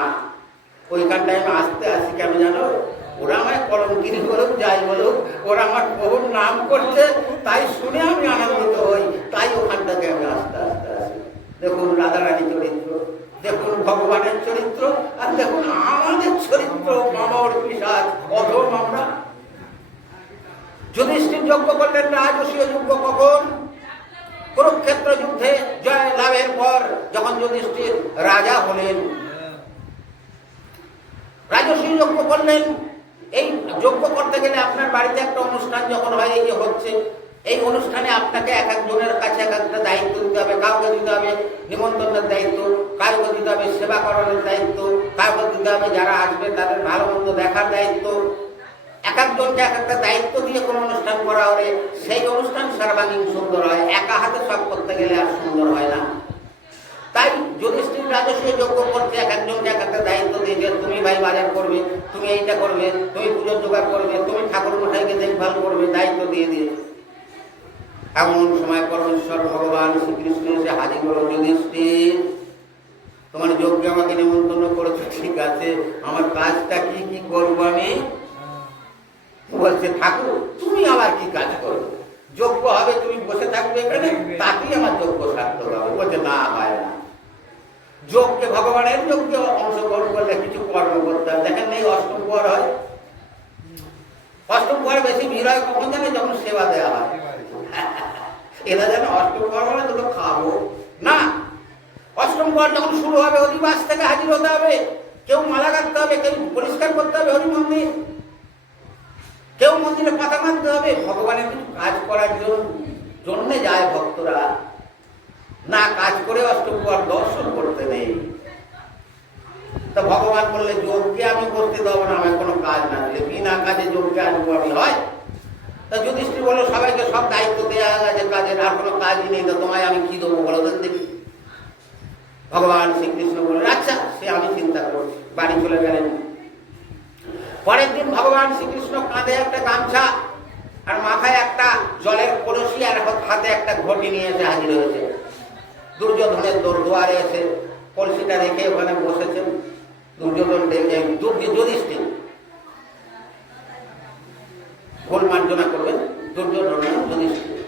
ওইখানটায় আমি আস্তে আসি কেন জানো? ওরা আমায় কলঙ্কিনী বলুক যাই বলুক, ওরা আমার প্রভুর নাম করছে, তাই শুনে আমি আনন্দিত হই, তাই ওখান থেকে আমি আস্তে আস্তে আসি। দেখুন রাধারানী চরিত্র, দেখুন ভগবানের চরিত্র, আর দেখুন আমাদের চরিত্র, মামর পিশাচ অধম আমরা। যুধিষ্ঠির যজ্ঞ করলেন রাজসীয় যজ্ঞ কখন? কুরুক্ষেত্র যুদ্ধে জয় লাভের পর যখন যুধিষ্ঠির রাজা হলেন, রাজসীয় যজ্ঞ করলেন। এই যজ্ঞ করতে গেলে আপনার বাড়িতে একটা অনুষ্ঠান যখন হয়, এই যে হচ্ছে, এই অনুষ্ঠানে আপনাকে এক একজনের কাছে এক একটা দায়িত্ব দিতে হবে। কাউকে দিতে হবে নিমন্ত্রণের দায়িত্ব, কাউকে দিতে হবে সেবা করানোর দায়িত্ব, কাউকে দিতে হবে যারা আসবে তাদের ভালো মন্দ দেখার দায়িত্ব। এক একজনকে এক একটা দায়িত্ব দিয়ে কোনো অনুষ্ঠান করা হলে সেই অনুষ্ঠান সর্বাঙ্গীন সুন্দর হয়। একা হাতে সব করতে গেলে আর সুন্দর হয় না। তাই যুধিষ্ঠির রাজসীয় যজ্ঞ করতে এক একজনকে এক একটা দায়িত্ব দিয়েছে, তুমি ভাই বাজার করবে, তুমি এইটা করবে, তুমি পুজোর জোগাড় করবে, তুমি ঠাকুর মশাইকে দেখভাল করবে, দায়িত্ব দিয়ে দিয়ে। এমন সময় পরমেশ্বর ভগবান শ্রীকৃষ্ণ এসে হাজির হলো, যুধিষ্ঠির তোমার যজ্ঞে আমাকে নিমন্ত্রণ করেছো, ঠিক আছে, আমার কাজটা কি কি করবো আমি? বলছে ঠাকুর তুমি আবার কি কাজ করবে? যজ্ঞ হবে, তুমি বসে থাকবে এখানে, তাতেই আমার যজ্ঞ সার্থক হবে। বলছে না হয় না, যজ্ঞে ভগবানের যজ্ঞে অংশগ্রহণ করলে কিছু কর্ম করতে হবে। দেখেন এই অষ্টম প্রহর হয়, অষ্টম প্রহরে বেশি ভিড় হয় কখন জানে? যখন সেবা দেওয়া হয়। এরা যেন অষ্টম প্রহর মানে দুটো খাবো না, অষ্টম প্রহর যখন শুরু হবে অধিবাস থেকে হাজির হতে হবে, কেউ মালা গাঁথতে হবে, কেউ পরিষ্কার করতে হবে হরি মন্দির, কেউ মন্দিরে পাতা মারতে হবে। ভগবানের কিছু কাজ করার জন্য যায় ভক্তরা, না কাজ করে অষ্টম প্রহর দর্শন করতে নেই। তা ভগবান বললে যজ্ঞে আমি করতে দেবো না, আমার কোনো কাজ না দিলে, বিনা কাজে যজ্ঞে আসবো আমি হয়? তা যুধিষ্ঠির বললো সবাইকে সব দায়িত্ব দেওয়া গেছে কাজের, আর কোনো কাজই নেই, তো তোমায় আমি কি দেবো বলো দেখি? ভগবান শ্রীকৃষ্ণ বললেন আচ্ছা সে আমি চিন্তা করছি, বাড়ি চলে গেলেন। পরের দিন ভগবান শ্রীকৃষ্ণ কাঁধে একটা গামছা আর মাথায় একটা জলের কলসি আর হাতে একটা ঘটি নিয়ে এসে হাজির হয়েছে। দুর্যোধনের দুয়ারে এসে কলসিটা রেখে ওখানে বসেছেন। দুর্যোধন যুধিষ্ঠির গোল মার্জনা করবেন, দুর্যোধন যুধিষ্ঠির।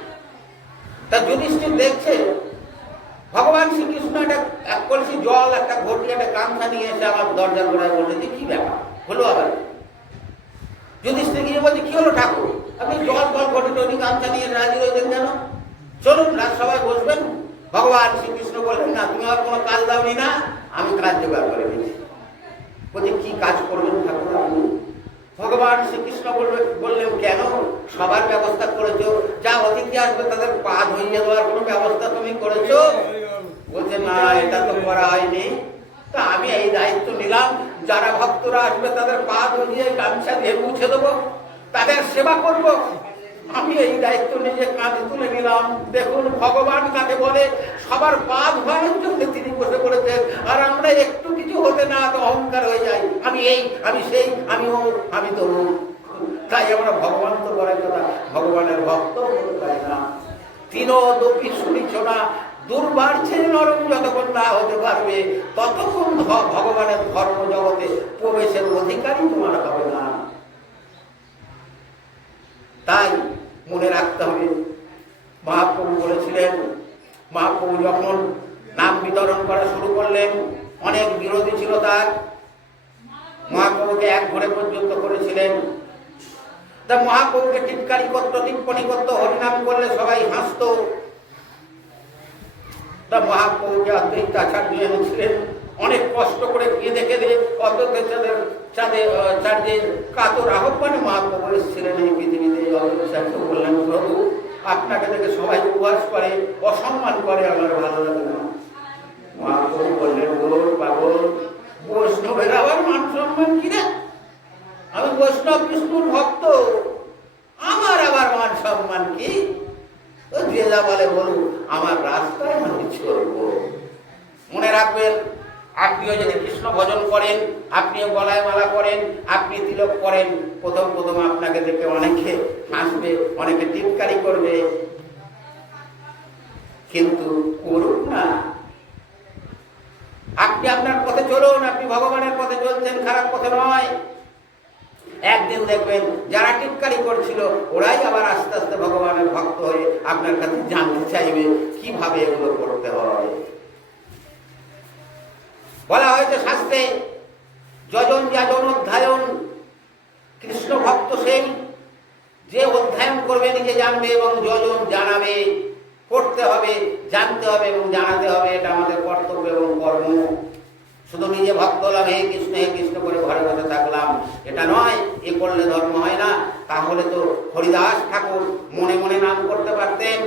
তা যুধিষ্ঠির দেখছে ভগবান শ্রীকৃষ্ণ একটা এক কলসি জল, একটা ঘটি, একটা গামছা নিয়ে এসে আমার দরজার গোড়ায় বসেছে, কি ব্যাপার হলো আবার? যুধিষ্ঠির গিয়ে বলছে কি হলো ঠাকুর, আপনি জল জল ঘটি টটি গামছা নিয়ে রাজি হয়েছেন কেন? চলুন রাজসভায় বসবেন। ভগবান শ্রীকৃষ্ণ বললেন না, তুমি আর কোনো কাজ দাওনি না, আমি কাজ জোগাড় করে দিচ্ছি। বলছে কি কাজ করবেন ঠাকুর আপনি? ভগবান শ্রীকৃষ্ণ বললেন কেন, সবার ব্যবস্থা করেছো, যা অতিথি আসবে তাদের পা ধুইয়ে দেওয়ার কোনো ব্যবস্থা তুমি করেছো? বলছে না এটা তো করা হয়নি। তা আমি এই দায়িত্ব নিলাম, যারা ভক্তরা আসবে তাদের পা ধুইয়ে গামছা দিয়ে মুছে দেবো, তাদের সেবা করব। আমি এই দায়িত্ব নিজে কাঁধে তুলে নিলাম। দেখুন ভগবান কাকে বলে, সবার পা ধোয়ানোর জন্য তিনি বসে পড়েছেন, আর আমরা একটু কিছু হতে না তো অহংকার হয়ে যায়, আমি এই, আমি সেই, আমি ও, আমি তো। তাই আমরা ভগবান তো বলে কথা, ভগবানের ভক্ত হতে পারি না। তিনোদপি শুনিছ না, দুর্বার ছেড়ে নরম যতক্ষণ না হতে পারবে ততক্ষণ ভগবানের ধর্ম জগতে প্রবেশের অধিকারী তোমার হবে না। তাই মনে রাখতে হবে, মহাপ্রভু বলেছিলেন, মহাপ্রভু যখন নাম বিতরণ করা শুরু করলেন, অনেক বিরোধী ছিল তার। মহাপ্রভুকে এক ঘরে পর্যন্ত করেছিলেন। তা মহাপ্রভুকে টিটকারি করতো, টিপ্পণী করতো, হরিনাম করলে সবাই হাসতো। তা মহাপ্রভুকে অদ্বৈত আচার্য এনেছিলেন, অনেক কষ্ট করে কেঁদে কেঁদে চাঁদের কাতর আহ্বানে মহাপ্রভু এসেছিলেন এই পৃথিবীতে। অদ্বৈত বললেন, প্রভু আপনাকে দেখে সবাই উপহাস করে, অসম্মান করে, আমার ভালো লাগে না। মহাপ্রভু বললেন, গোর পাগল, বৈষ্ণবের আবার মান সম্মান কিনা? আমি বৈষ্ণব বিষ্ণুর ভক্ত, আমার আবার মান সম্মান কি? যে যা বলে বলুন, আমার রাস্তায় আমি চলবো। মনে রাখবেন, আপনিও যদি কৃষ্ণ ভজন করেন, আপনিও গলায় মালা করেন, আপনি তিলক করেন, প্রথম প্রথম আপনাকে দেখে অনেকে হাসবে, অনেকে টিটকারি করবে, কিন্তু করুন না। আপনি আপনার পথে চলুন, আপনি ভগবানের পথে চলছেন, খারাপ পথে নয়। একদিন দেখবেন যারা টিটকারি করছিল ওরাই আবার আস্তে আস্তে ভগবানের ভক্ত হয়ে আপনার কাছে জানতে চাইবে কিভাবে এগুলো করতে হয়। বলা হয়েছে শাস্ত্রে, যজন যাজন অধ্যায়ন, কৃষ্ণ ভক্ত সেই যে অধ্যয়ন করবে, নিজে জানবে এবং যজন জানাবে। করতে হবে, জানতে হবে এবং জানাতে হবে, এটা আমাদের কর্তব্য এবং কর্ম। শুধু নিজে ভক্ত হলাম, হে কৃষ্ণ করে ঘরে বসে থাকলাম, এটা নয়। এ করলে ধর্ম হয় না। তাহলে তো হরিদাস ঠাকুর মনে মনে নাম করতে পারতেন।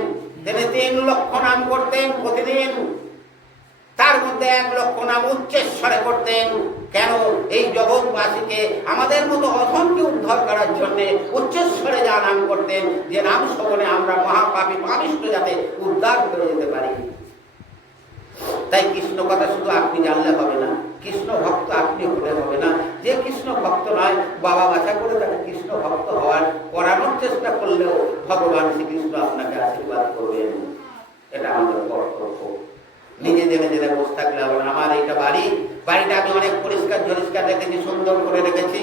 তিনি 3 লক্ষ নাম করতেন প্রতিদিন, তার মধ্যে 1 লক্ষ নাম উচ্চেশ্বরে করতেন। কেন? এই জগৎবাসীকে, আমাদের মতো অধমকে উদ্ধার করার জন্য উচ্চেশ্বরে যা নাম করতেন, যে নাম শ্রবণে আমরা মহাপাপী পাপিষ্ঠ যাতে উদ্ধার করে যেতে পারি। তাই কৃষ্ণ কথা শুধু আপনি জানলে হবে না, কৃষ্ণ ভক্ত আপনি হলে হবে না। যে কৃষ্ণ ভক্ত নয়, বাবা বাছা করে তাকে কৃষ্ণ ভক্ত হওয়ার করানোর চেষ্টা করলেও ভগবান শ্রীকৃষ্ণ আপনাকে আশীর্বাদ করবেন। এটা আমাদের কর্তব্য। নিজে জেনে জেনে বসে থাকলে হবে না। আমার এইটা বাড়িটা আমি অনেক পরিষ্কার ঝরিষ্কার রেখেছি, সুন্দর করে রেখেছি।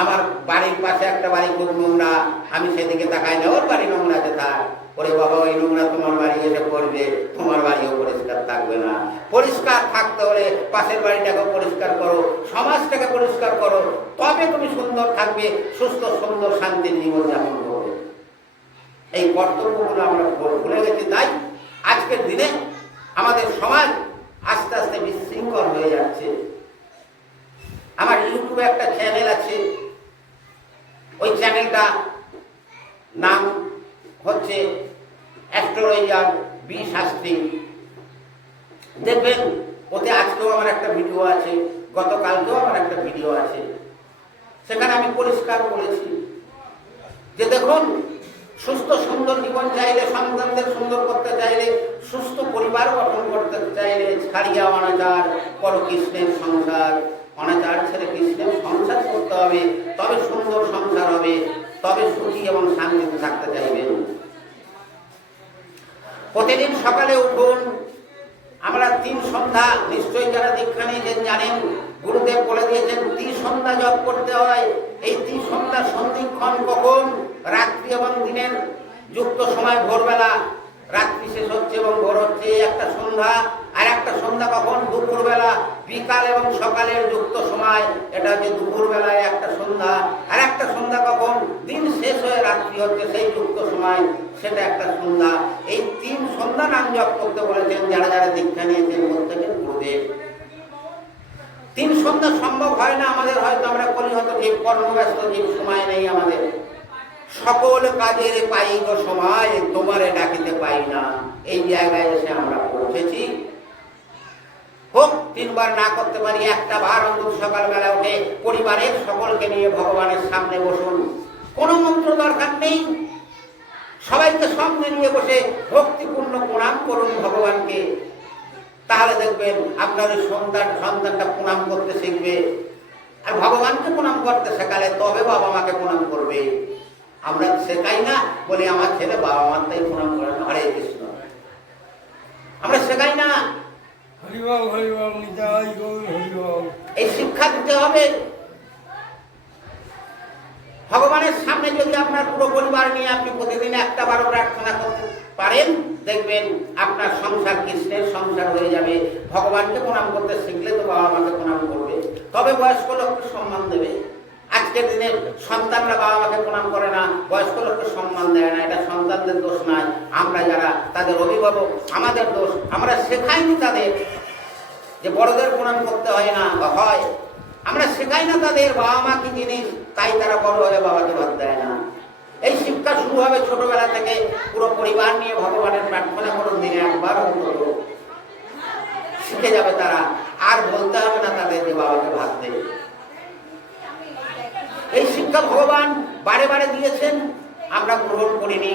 আমার বাড়ির পাশে একটা বাড়ি খুব নোংরা, আমি সেদিকে তাকাই না, ওর বাড়ি নোংরা আছে তার। ওরে বাবা, ওই নোংরা তোমার বাড়ি এসে পড়বে, তোমার বাড়িও পরিষ্কার থাকবে না। পরিষ্কার থাকতে হলে পাশের বাড়িটাকে পরিষ্কার করো, সমাজটাকে পরিষ্কার করো, তবে তুমি সুন্দর থাকবে, সুস্থ সুন্দর শান্তির জীবন যাপন করবে। এই কর্তব্যগুলো আমরা ভুলে গেছি। তাই আজকের দিনে আমাদের সমাজ আস্তে আস্তে বিশৃঙ্খল হয়ে যাচ্ছে। আমার ইউটিউবে একটা চ্যানেল আছে, ওই চ্যানেলটা নাম হচ্ছে অ্যাস্ট্রোলজার বি শাস্ত্রী। দেখবেন ওতে আজকেও আমার একটা ভিডিও আছে, গতকালকেও আমার একটা ভিডিও আছে। সেখানে আমি পরিষ্কার বলেছি যে দেখুন, সুস্থ সুন্দর জীবন চাইলে, সন্তানদের সুন্দর করতে চাইলে, সুস্থ পরিবার গঠন করতে চাইলে, ছাড়িয়া অনাচার করো কৃষ্ণের সংসার। অনাচার ছেড়ে কৃষ্ণের সংসার করতে হবে, তবে সুন্দর সংসার হবে, তবে সুখী এবং শান্তিতে থাকতে চাইবেন। প্রতিদিন সকালে উঠুন। আমরা 3 সন্ধ্যা, নিশ্চয়ই যারা দীক্ষা নিয়েছেন জানেন, গুরুদেব বলে দিয়েছেন 3 সন্ধ্যা জপ করতে হয়। এই 3 সন্ধ্যা সন্ধিক্ষণ কখন? রাত্রি এবং দিনের যুক্ত সময়, ভোরবেলা। রাত্রি শেষ হচ্ছে এবং ভোর হচ্ছে, একটা সন্ধ্যা। আর একটা সন্ধ্যা কখন? দুপুরবেলা। বিকাল এবং সকালের যুক্ত সময়, এটা হচ্ছে দুপুরবেলায় একটা সন্ধ্যা। আর একটা সন্ধ্যা কখন? দিন শেষ হয়ে রাত্রি হচ্ছে, সেই যুক্ত সময়, সেটা একটা সন্ধ্যা। এই 3 সন্ধ্যা নাম জপ করতে বলেছেন যারা যারা দীক্ষা নিয়েছেন প্রত্যেকের গুরুদেব। 3 সন্ধ্যা সম্ভব হয় না আমাদের, হয়তো আমরা কলিহত জীব, কর্মব্যস্ত জীব, সময় নেই আমাদের। সকল কাজের পাই গো সময়, তোমারে ডাকিতে পাই না। এই জায়গায় এসে আমরা পৌঁছেছি। হোক 3 বার না করতে পারি, একটা বার অন্তত সকালবেলা উঠে পরিবারের সকলকে নিয়ে ভগবানের সামনে বসুন। কোনো মন্ত্র দরকার নেই, সবাইকে সামনে নিয়ে বসে ভক্তিপূর্ণ প্রণাম করুন ভগবানকে। তাহলে দেখবেন আপনার ওই সন্তানটা প্রণাম করতে শিখবে। আর ভগবানকে প্রণাম করতে শেখালে তবে বাবা মাকে প্রণাম করবে। আমরা শেখাই না, বলি আমার ছেলে বাবা মার তাই প্রণাম করে না। হরে কৃষ্ণ। আমরা শেখাই না। হরিবল হরিবল নিতাই গৌর হরিবল। এই শিক্ষা দিতে হবে। ভগবানের সামনে যদি আপনার পুরো পরিবার নিয়ে আপনি প্রতিদিন একটা বারো প্রার্থনা করতে পারেন, দেখবেন আপনার সংসার কৃষ্ণের সংসার হয়ে যাবে। ভগবানকে প্রণাম করতে শিখলে তো বাবা মাকে প্রণাম করবে, তবে বয়স্ক লোককে সম্মান দেবে। আজকের দিনে সন্তানরা বাবা মাকে প্রণাম করে না, বয়স্ক লোককে সম্মান দেয় না। এটা সন্তানদের দোষ নয়, আমরা যারা তাদের অভিভাবক আমাদের দোষ। আমরা শেখাইনি তাদের যে বড়দের প্রণাম করতে হয় না বা হয়। আমরা শেখাই না তাদের বাবা মা কি জিনিস, তাই তারা বড় হয়ে বাবাকে ভাত দেয় না। এই শিক্ষা শুরু হবে ছোটবেলা থেকে। পুরো পরিবার নিয়ে ভগবানের প্রার্থনা করুন, দিনে একবার অন্তত শিখে যাবে তারা। আর বলতে হবে না তাদের যে বাবাকে ভাত দেবে। এই শিক্ষা ভগবান বারে বারে দিয়েছেন, আমরা গ্রহণ করিনি।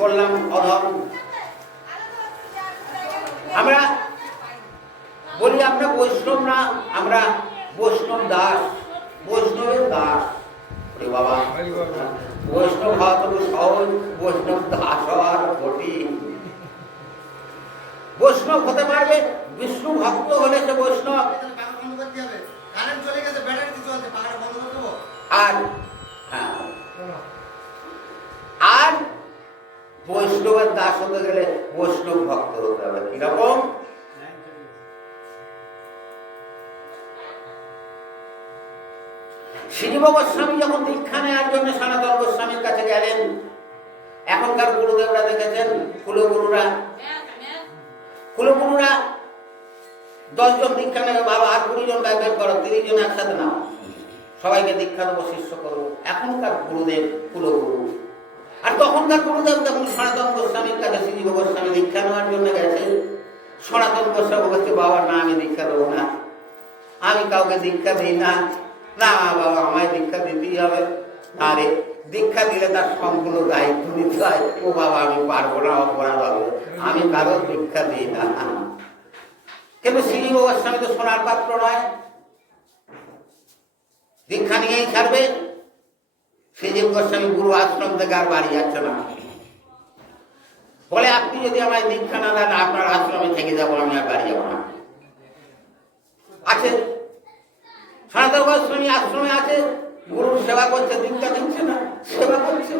বললাম অধম। আমরা বলি আমরা বৈষ্ণব না, আমরা বৈষ্ণব দাস, বৈষ্ণবের দাস। বাবা, বৈষ্ণব হওয়া তো সহজ, বৈষ্ণব দাস হওয়ার কঠিন। বৈষ্ণব হতে পারবে বিষ্ণু ভক্ত হলে সে বৈষ্ণব। আর হ্যাঁ, আর বৈষ্ণবের দাস হতে গেলে বৈষ্ণব ভক্ত হতে হবে। কিরকম? শ্রীজীব গোস্বামী যখন দীক্ষা নেওয়ার জন্য সনাতন গোস্বামীর কাছে গেলেন, এখনকার গুরুদেবরা দেখেছেন কুলগুরুরা 10 জন দীক্ষা নেবে, বাবা আর 20 জন বের করো, 30 জন একসাথে নাও, সবাইকে দীক্ষা দেবো, শিষ্য করবো। এখনকার গুরুদেব কুলগুরু। আর তখনকার গুরুদেব যখন সনাতন গোস্বামীর কাছে শ্রীজীব গোস্বামী দীক্ষা নেওয়ার জন্য গেছে, সনাতন গোস্বামী বলছে বাবা না, আমি দীক্ষা দেবো না, আমি কাউকে দীক্ষা দিই না। না বাবা, আমায় দীক্ষা দিতেই হবে। না রে, দীক্ষা দিলে তার সম্পূর্ণ দায়িত্ব নিতে হয়। ও বাবা, আমি পারবো না, অপরাধ হবে, আমি কারোর দীক্ষা দিই না। কিন্তু শ্রীজীব গোস্বামী তো সোনার পাত্র নয়, দীক্ষা নিয়েই ছাড়বে। শ্রীজীব গোস্বামী গুরু আশ্রম থেকে আর বাড়ি যাচ্ছে না। বলে আপনি যদি আমায় দীক্ষা না দেন, আপনার আশ্রমে থেকে যাবো, আমি আর বাড়ি যাবো না। আছে সনাতন গোস্বামী আশ্রমে আছে, গুরুর সেবা করছে, দীক্ষা দিচ্ছে না, সেবা করছে।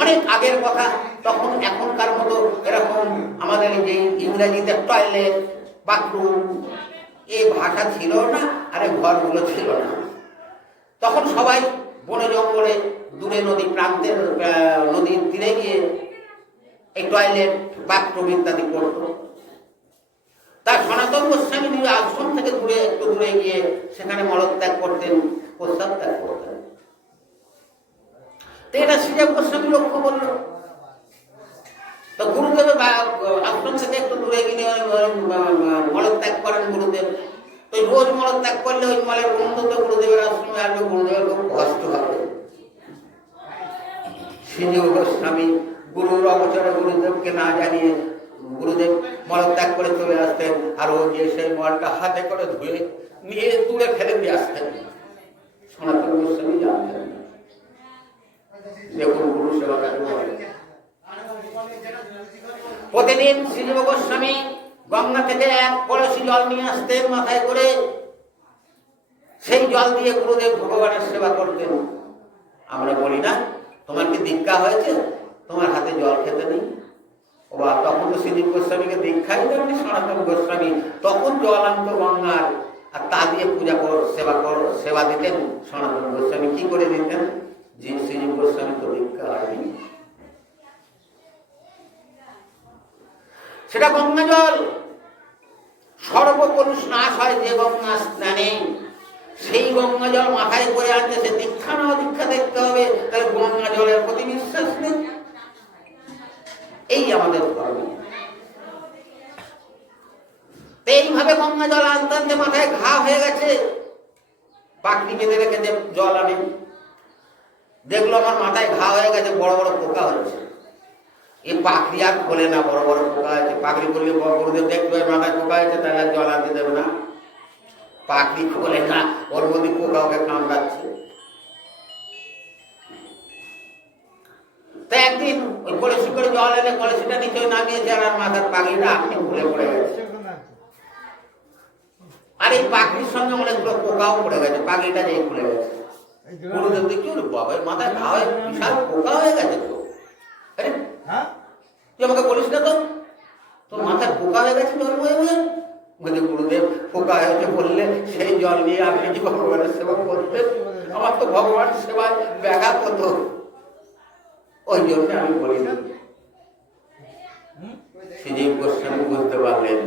অনেক আগের কথা। তখন এখনকার মতো এরকম আমাদের যে ইংরেজিতে টয়লেট, বাথরুম, এই ভাষা ছিল না, আরে ঘরগুলো ছিল না। তখন সবাই বনে জঙ্গলে, দূরে নদী প্রান্তের নদীর তীরে গিয়ে এই টয়লেট, বাথরুম ইত্যাদি করতো। তার সনাতন গোস্বামী নিজে আশ্রম থেকে দূরে, একটু দূরে গিয়ে সেখানে মলত্যাগ করতেন, প্রস্তাব ত্যাগ করতেন। তো এটা শ্রীজীব গোস্বামী লক্ষ্য করল। তো গুরুদেবের আশ্রম থেকে একটু দূরে গিয়ে মলত্যাগ করেন গুরুদেব। তো রোজ মলত্যাগ করলে ওই মলের গন্ধ তো গুরুদেবের আশ্রমে আসবে, গুরুদেবের খুব কষ্ট হবে। শ্রীজীব গোস্বামী গুরুর অবসরে গুরুদেবকে না জানিয়ে গুরুদেব মলত্যাগ করে চলে আসতেন, আর ও যে সেই মলটা হাতে করে ধুয়ে নিয়ে দূরে ফেলে দিয়ে আসতেন। সনাতন গোস্বামী জানতেন। দেখুন গুরু সেবা কাকে বলে। প্রতিদিন শ্রীজীব গোস্বামী গঙ্গা থেকে 1 কলসি জল নিয়ে আসতেন মাথায় করে। সেই জল দিয়ে গুরুদেব ভগবানের সেবা করতেন। আমরা বলি না, তোমার কি দীক্ষা হয়েছে, তোমার হাতে জল খেতে নেই? ও তখন তো শ্রীজীব গোস্বামীকে দীক্ষাই দেননি সনাতন গোস্বামী। তখন জল আনতো গঙ্গার, আর তা দিয়ে পূজা সেবা দিতেন সনাতন গোস্বামী। কি করে দিতেন? যে শ্রীজীব গোস্বামী তো দীক্ষা হয়নি। সেটা গঙ্গা জল। সর্বকলুষ নাশ হয় যে গঙ্গা স্নানে, সেই গঙ্গা জল মাথায় করে আনতে সে দীক্ষা না দীক্ষা দেখতে হবে। তাহলে গঙ্গা জলের প্রতি বিশ্বাস নেই। এই আমাদের ধর্ম। এইভাবে গঙ্গা জল আনতে আনতে মাথায় ঘা হয়ে গেছে, পাকড়ি বেঁধে রেখেছে, জল আনে, দেখলো আমার মাথায় ঘা হয়ে গেছে, বড় বড় পোকা হয়েছে। এই পাকড়ি আর খোলে না, বড় বড় পোকা হয়েছে। পাকড়ি করলে গুরুদেব দেখবে মাথায় পোকা হয়েছে, তাহলে জল আনতে দেবে না। পাকড়ি খোলে না, ওর মধ্যে পোকা ওকে কামড়াচ্ছে। তা একদিন ওই কলসি করে জল এনে কলসিটা নিচে নামিয়েছে, আর মাথার পাগড়িটা আপনি খুলে পড়ে গেছে। আর এই পাগড়ির সঙ্গে অনেকগুলো পোকাও পড়ে গেছে, পাগড়িটা যেই খুলে গেছে। গুরুদেব দেখি ওর বাবা মাথায় ঘা হয়ে বিশাল পোকা হয়ে গেছে। তো আরে তুই আমাকে বলিস না তো, তোর মাথায় পোকা হয়ে গেছে জল বয়ে বয়ে। বলছে গুরুদেব পোকা হয়েছে বললে সেই জল নিয়ে আপনি কি ভগবানের সেবা করতেন? আমার তো ভগবান সেবায় ব্যাঘাত হতো, ওই জন্য আমি বলিনি। শ্রীজীব গোস্বামী বুঝতে পারলেন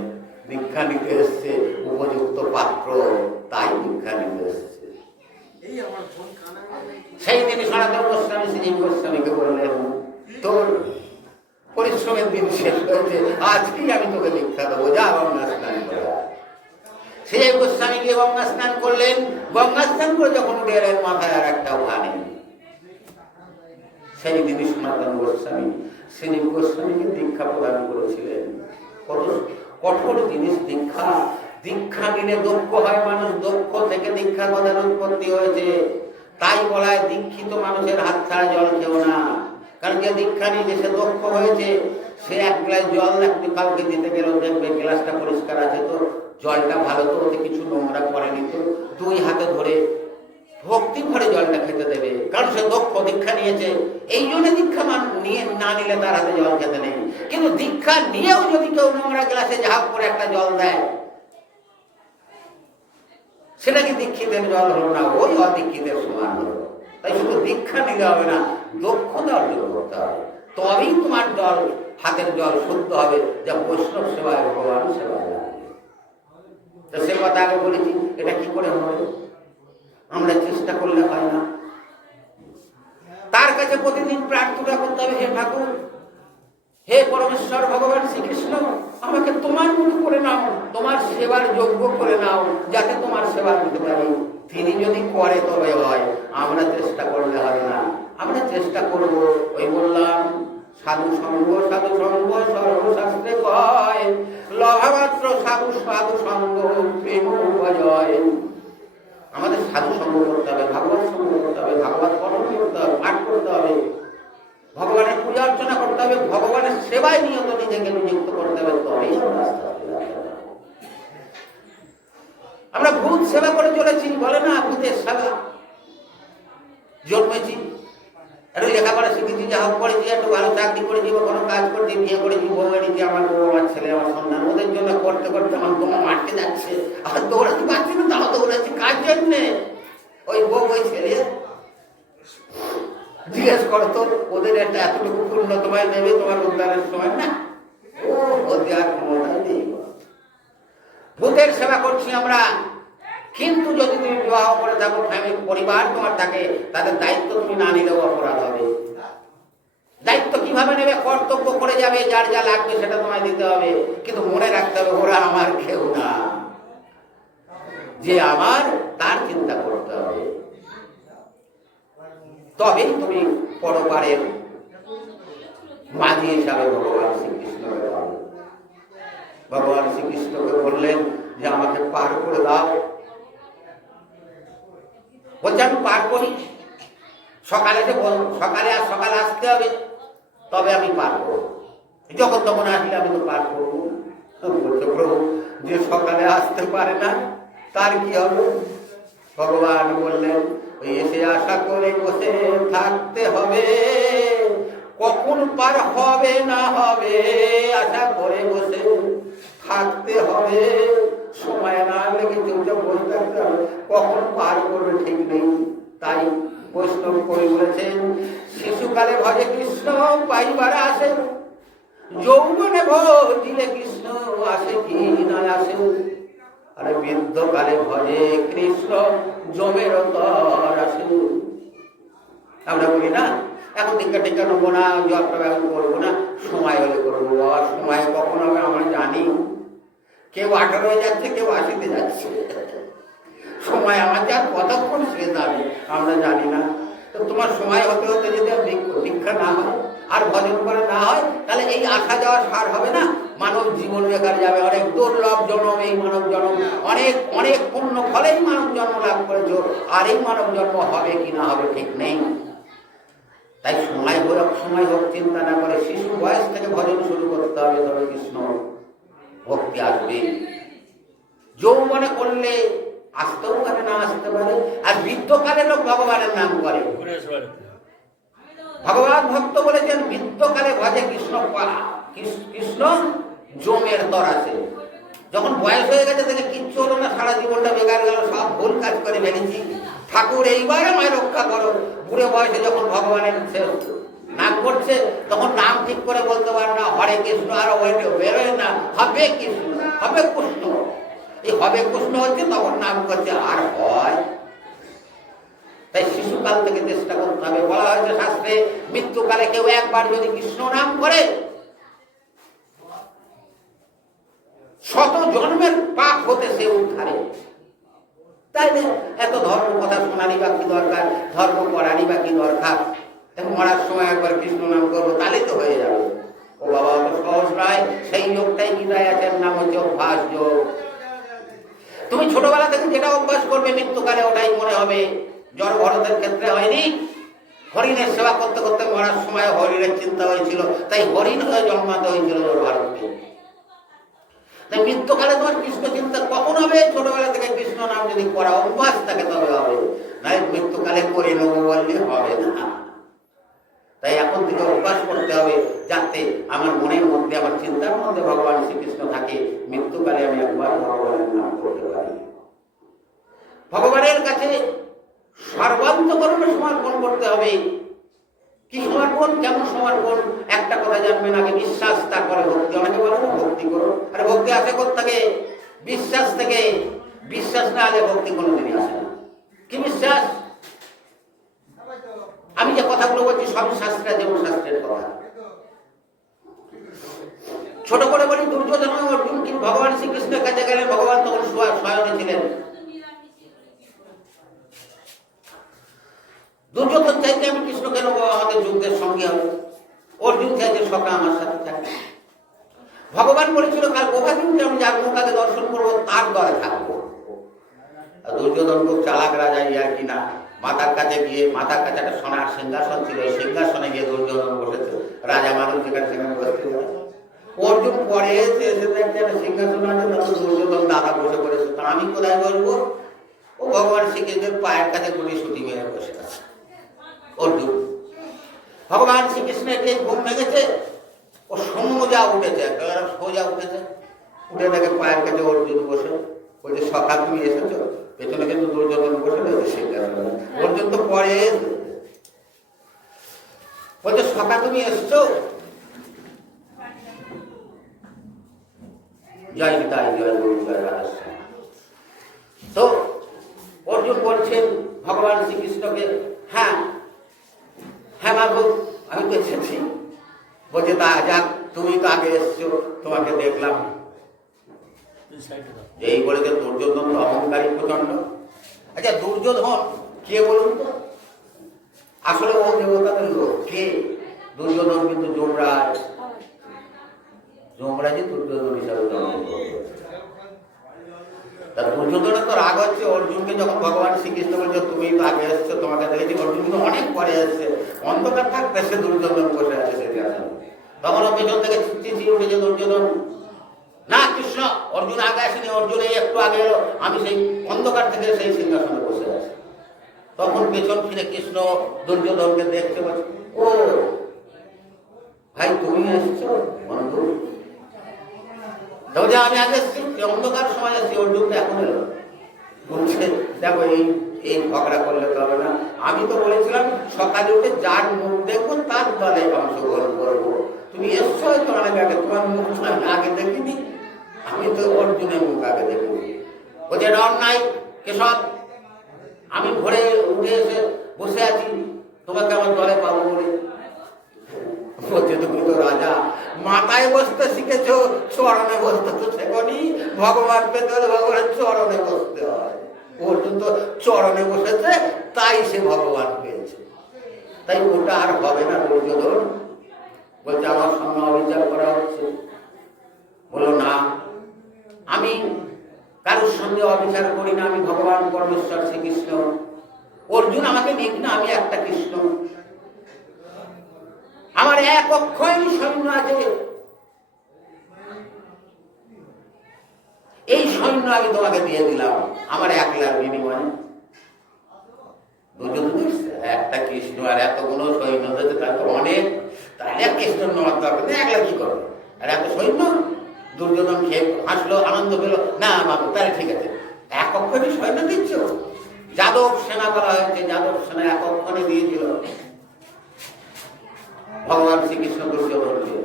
দীক্ষা নিতে এসছে উপযুক্ত পাত্র, তাই দীক্ষা নিতে এসছে। সেই দিন সনাতন গোস্বামী শ্রীজীব গোস্বামীকে বললেন, তোর পরিশ্রমের দিন শেষ হয়েছে, আজকেই আমি তোকে দীক্ষা দেবো, যা গঙ্গা স্নান করে। শ্রীজীব গোস্বামী গিয়ে গঙ্গা স্নান করলেন। গঙ্গা স্নান করে যখন উঠে এলেন, মাথায় আর একটা ঘা নেই। সেই দিনই সনাতন গোস্বামী শ্রীজীব গোস্বামীকে দীক্ষা প্রদান করেছিলেন। কত কঠোর জিনিস দীক্ষা। দীক্ষা নিলে দক্ষ হয় মানুষ, দক্ষ থেকে দীক্ষা কথার উৎপত্তি হয়েছে। তাই বলা হয় দীক্ষিত মানুষের হাত ছাড়া জল খেও না। কারণ যে দীক্ষা নিয়ে সে দক্ষ হয়েছে, সে এক গ্লাস জল একটু কাউকে দিতে গেলেও দেখবে গ্লাসটা পরিষ্কার আছে, তো জলটা ভালো, তো ওতে কিছু নোংরা পড়েনি, তো দুই হাতে ধরে ভক্তি ভরে জলটা খেতে দেবে। কারণ সে দক্ষ, দীক্ষা নিয়েছে। এই জন্য দীক্ষা নিয়ে না নিলে তার হাতে জল খেতে নেই। কিন্তু দীক্ষা নিয়েও যদি কেউ নোংরা গ্লাসে ঝাঁপ করে একটা জল দেয়, সেটা কি দীক্ষিতের জল হলো না? ওই অদীক্ষিতের সমান হলো। তাই শুধু দীক্ষা নিলে হবে না, দক্ষতা অর্জন করতে হবে, তবেই তোমার জল, হাতের জল শুদ্ধ হবে, যা বৈষ্ণব সেবায় ভগবান সেবায় লাগবে। তো সে কথা আগে বলেছি, এটা কি করে হবে? আমরা চেষ্টা করলে হয় না। তার কাছে প্রতিদিন প্রার্থনা করতে হবে, হে ঠাকুর, হে পরমেশ্বর ভগবান শ্রীকৃষ্ণ, আমাকে তোমার মতো করে নাও, তোমার সেবার যোগ্য করে নাও, যাতে তোমার সেবা দিতে পারি। তিনি যদি করে তবে হয়, আমরা চেষ্টা করলে হবে না। আমরা চেষ্টা করব। ওই বললাম, সাধু সঙ্গ সর্বশাস্ত্রে কয়, লভামাত্র সাধু সাধু সঙ্গ প্রেম জয়। আমাদের সাধু সঙ্গ করতে হবে, ভাগবত সঙ্গ করতে হবে, ভাগবত পঠন করতে হবে, পাঠ করতে হবে, ভগবানের পূজা অর্চনা করতে হবে, ভগবানের সেবায় নিয়ত নিজেকে নিযুক্ত করতে হবে, তবেই আমরা ভূত সেবা করে চলেছি। বলে না ভূতের সেবা। জন্মেছি, একটু লেখাপড়া শিখেছি, যা হোক করেছি, একটু ভালো চাকরি করেছি, বা কোনো কাজ করছি, বিয়ে করেছি, বউ এনেছি, আমার বউ, আমার ছেলে, আমার সন্তান, ওদের জন্য করতে করতে আমার বউ মারতে যাচ্ছে, আর দৌড়াতে পারছি না, তাও দৌড়াচ্ছি কাজ জন্যে। ওই বউ, ওই ছেলে, জিজ্ঞেস করো তো, ওদের একটা এতটুকু পূর্ণ তোমায় দেবে তোমার উদ্ধারের সময় না? ও দেওয়ার ক্ষমতা নেই। ভূতের সেবা করছি আমরা। কিন্তু যদি তুমি বিবাহ করে থাকো, ফ্যামিলি পরিবার তোমার থাকে, তাদের দায়িত্ব তুমি না নিলেও অপরাধ হবে। দায়িত্ব কিভাবে নেবে? কর্তব্য করে যাবে, যার যা লাগবে সেটা তোমায় দিতে হবে, কিন্তু মনে রাখতে হবে ওরা আমার কেউ না, যে আমার তার চিন্তা করতে হবে। তবেই তুমি পরপারের মাঝি হিসাবে ভগবান শ্রীকৃষ্ণকে পাবে। ভগবান শ্রীকৃষ্ণকে বললেন যে আমাকে পার করে দাও। বলছে আমি পার করি, সকালে আর সকালে আসতে হবে, তবে আমি পার করবো। যখন তখন আসলে আমি তো পার করবো। বলছে প্রভু, যে সকালে আসতে পারে না তার কি হবে? ভগবান বললেন, ওই এসে আশা করে বসে থাকতে হবে, কখন পার হবে না হবে আশা করে বসে থাকতে হবে। সময় না লেগে চুপচাপ বসে থাকতে হবে, কখন পার করবে ঠিক নেই। তাই বৈষ্ণব কবি বলেছেন, শিশুকালে ভজে কৃষ্ণ পাইবার আসে, যৌবনে ভজিলে কৃষ্ণ আসে কি না আসে। আরে বৃদ্ধকালে ভজে কৃষ্ণ জমের তর আসে। আমরা বলি না, এখন টিকা নেবো না, জবটা এখন করবো না, সময় হলে করবো। আর সময় কখন হবে আমরা জানি? কেউ 18 হয়ে যাচ্ছে, কেউ 80-তে যাচ্ছে। সময় আমার যার কতক্ষণ সে যাবে আমরা জানি না। তো তোমার সময় হতে হতে যদি দীক্ষা না হয়, আর ভজন করে না হয়, তাহলে এই আসা যাওয়া সার হবে না, মানব জীবন বেকার যাবে। অনেক দুর্লভ জন্ম এই মানব জন্ম, অনেক অনেক পুণ্য ফলেই মানব জন্ম লাভ করেছো, আর এই মানব জন্ম হবে কি না হবে ঠিক নেই। তাই সময় হোক চিন্তা না করে শিশু বয়স থেকে ভজন শুরু করতে হবে, তবে কৃষ্ণ ভক্তি আসবে। যৌবনে করলে আসতেও পারে না আসতে পারে, আর বৃদ্ধকালে লোক ভগবানের নাম করে। ভগবান ভক্ত বলেছেন বৃদ্ধকালে ভজে কৃষ্ণ পারা, কৃষ্ণ জমের তর আছে। যখন বয়স হয়ে গেছে তাকে কিচ্ছু হলো না, সারা জীবনটা বেকার গেল, সব ভুল কাজ করে ফেলেছি, ঠাকুর এইবার আমায় রক্ষা করো। বুড়ে বয়সে যখন ভগবানের নাম করছে, তখন নাম ঠিক করে বলতে পারে না, হরে কৃষ্ণ আর বেরোয় না, হবে কৃষ্ণ, হবে কৃষ্ণ। এই হবে কৃষ্ণ হচ্ছে, তখন নাম করছে, আর হয়। তাই শিশুকাল থেকে চেষ্টা করতে হবে। বলা হয়েছে শাস্ত্রে, মৃত্যুকালে কেউ একবার যদি কৃষ্ণ নাম করে, শত জন্মের পাপ হতে সে উদ্ধারে। তাইলে এত ধর্ম কথা শোনারই বা কি দরকার, ধর্ম করারই বা কি দরকার? মরার সময় একবার কৃষ্ণ নাম করবো, তাহলে তো হয়ে যাবে। ও বাবা, অত সহজ নয়। সেই যোগটাই গীতায় আছে, নাম হচ্ছে অভ্যাস যোগ। তুমি ছোটবেলা থেকে যেটা অভ্যাস করবে, মৃত্যুকালে ওটাই মনে হবে। জড় ভরতের ক্ষেত্রে হয়নি, হরিণের সেবা করতে করতে মরার সময় হরিণের চিন্তা হয়েছিল, তাই হরিণ হয়ে জন্মাতে হয়েছিল জড় ভারতকে। তাই মৃত্যুকালে তোমার কৃষ্ণ চিন্তা কখন হবে? ছোটবেলা থেকে কৃষ্ণ নাম যদি করা অভ্যাস থাকে তবে হবে, নাই মৃত্যুকালে করে নেবো বললে হবে না। তাই এখন থেকে অভ্যাস করতে হবে, যাতে আমার মনের মধ্যে, আমার চিন্তার মধ্যে ভগবান শ্রীকৃষ্ণ থাকে, মৃত্যুকালে আমি একবার ভগবানের নাম করতে পারি। ভগবানের কাছে সর্বান্তকরণে সমর্পণ করতে হবে। কি সমর্পণ, কেমন সমর্পণ? একটা কথা জানবেন, আগে বিশ্বাস, তারপরে ভক্তি। অনেকে বলে না ভক্তি করো, আরে ভক্তি আসে কোত্থেকে? বিশ্বাস থেকে। বিশ্বাস না হলে ভক্তি কোনোদিনই আসে না। কি বিশ্বাস? আমি যে কথাগুলো বলছি সব শাস্ত্রে, যেমন শাস্ত্রের কথা। ছোট করে বলি, দুর্যোধন অর্জুন কিন্তু ভগবান শ্রীকৃষ্ণের কাছে গেলেন, ভগবান তখন শয়নে ছিলেন। দুর্যোধন চাইতে আমি কৃষ্ণকে নেবো, আমাদের যুদ্ধের সঙ্গে হবে। অর্জুন চাইতে সকা আমার সাথে থাকে। ভগবান বলেছিল কাল গোভাদিনকে আমি যার মুখাকে দর্শন করবো, তার দরে থাকবো। দুর্যোধন খুব চালাক রাজা, আর কিনা মাথার কাছে গিয়ে, মাথার কাছে একটা সোনার সিংহাসন ছিল, ওই সিংহাসনে গিয়ে দুর্যোধন বসেছে। রাজা মানুষ যেখানে সেখানে বসতে পারে। অর্জুন পরে এসে দেখছে একটা সিংহাসন আছে, তখন দুর্যোধন দাদা বসে পড়েছে। তা আমি কোথায় বসবো? ও ভগবান শ্রীকৃষ্ণের পায়ের কাছে গুলি ছুটি মেরে বসে আছে অর্জুন। ভগবান শ্রীকৃষ্ণের যে ঘুম ভেঙেছে, ও সোজা উঠেছে, সোজা উঠেছে, উঠে দেখে পায়ের কাছে অর্জুন বসে। ওই যে সখা তুমি এসেছো, পেছনে কিন্তু দুর্যোধন বসে রয়েছে সিংহাসনে। অর্জুন তো পরে বলছে, সখা তুমি এসছো? জয় নিতাই, জয় গুরু, জয় রাধা। তো অর্জুন বলছেন ভগবান শ্রীকৃষ্ণকে, হ্যাঁ হ্যাঁ মাগো, আমি তো এসেছি। বলছে, তা যাক, তুমি তো আগে এসছো, তোমাকে দেখলাম। এই বলেছে দুর্যোধন তো অহংকারী প্রচন্ড। আচ্ছা, দুর্যোধন কে বলুন তো? আসলে ও দেবতাদের লোক। কে? দুর্যোধন কিন্তু যমরাজ। যমরাজই দুর্যোধন হিসাবে জন্মগ্রহণ করেছে। তা দুর্যোধনের তো রাগ হচ্ছে অর্জুনকে, যখন ভগবান শ্রীকৃষ্ণ বলছে তুমি তো আগে এসছো, তোমাকে দেখেছি। অর্জুন কিন্তু অনেক পরে এসছে, অন্ধকার থাকতে সে দুর্যোধন বসে আছে সেটি আসলে। তখন ও পেছন থেকে চিচিয়ে উঠেছে দুর্যোধন, না কৃষ্ণ, অর্জুন আগে আসেনি, অর্জুন এই একটু আগে এলো, আমি সেই অন্ধকার থেকে সেই সিংহাসনে বসে আছি। তখন পেছন ফিরে কৃষ্ণ দুর্যোধনকে দেখতে পাচ্ছে, ও ভাই তুমি এসছো বন্ধু। তবে আমি আগে এসছি, অন্ধকার সময় এসছি, অর্জুনটা এখন এলো। বলছে, দেখো এই ঝগড়া করলে তো হবে না। আমি তো বলেছিলাম সকালে উঠে যার মুখ দেখবো তার দলে অংশগ্রহণ করবো। তুমি এসছো হয়তো অনেক আগে, তোমার মুখ আমি আগে দেখিনি, আমি তো অর্জুনের মুখ আগে দেখিনি। বলছে, এটা অন্যায় কেশব, আমি ভোরে উঠে এসে বসে আছি, তোমাকে আমার দলে পাবো বলে। বলছে, তুমি তো রাজা, মাথায় বসতে শিখেছো, চরণে বসতে তো শেখনি। ভগবান পেতে হলে ভগবানের চরণে বসতে হয়। অর্জুন তো চরণে বসেছে, তাই সে ভগবান পেয়েছে। তাই ওটা আর হবে না দুর্যোধন। বলছে আমার সঙ্গে অবিচার করা হচ্ছে। বলল না, আমি কারোর সঙ্গে অবিচার করি না, আমি ভগবান পরমেশ্বর শ্রীকৃষ্ণ। অর্জুন আমাকে নিক না, আমি একটা কৃষ্ণ। আমার এক অক্ষয় সৈন্য আছে, এই সৈন্য আমি তোমাকে দিয়ে দিলাম আমার একলার বিনিময়ে। দুজন একটা কৃষ্ণ আর এতগুলো সৈন্য দিতে, তার তো অনেক, তাহলে এক কৃষ্ণ নেওয়ার দরকার নেই, একলা কি করবে? আর এত সৈন্য। দুর্যোধন খেয়ে হাসলো, আনন্দ পেল, না বাবু তাহলে ঠিক আছে, এক অক্ষরে সৈন্য দিচ্ছ। যাদব সেনা বলা হয়েছে, যাদব সেনা এক অক্ষরে দিয়েছিল ভগবান শ্রীকৃষ্ণ দুর্যোধনকে।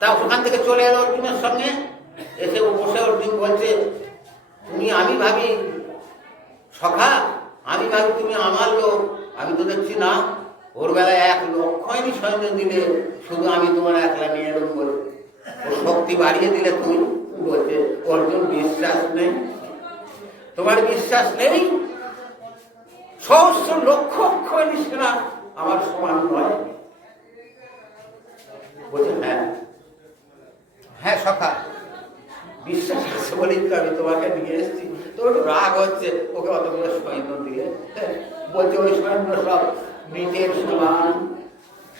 তা ওখান থেকে চলে এলো অর্জুনের সঙ্গে, এসে বসে অর্জুন বলছে, তুমি, আমি ভাবি সখা, আমি ভাবি তুমি আমার লোক, আমি তো দেখছি না। ওর বেলায় 1,00,000 সৈন্য দিলে, শুধু আমি তোমার একলা নিয়ে এলাম বলে ও শক্তি বাড়িয়ে দিলে তুমি। বলছে অর্জুন, বিশ্বাস নেই তোমার? বিশ্বাস নেই? সহস্র লক্ষ অক্ষয় সেনা আমার সমান নয়? বলছে হ্যাঁ হ্যাঁ সখা, বিশ্বাস আছে বলেই তো আমি তোমাকে নিয়ে এসেছি। তোর একটু রাগ হচ্ছে, ওকে অতগুলো সৈন্য দিয়ে। বলছে ওই সৈন্য সব মৃতের সমান।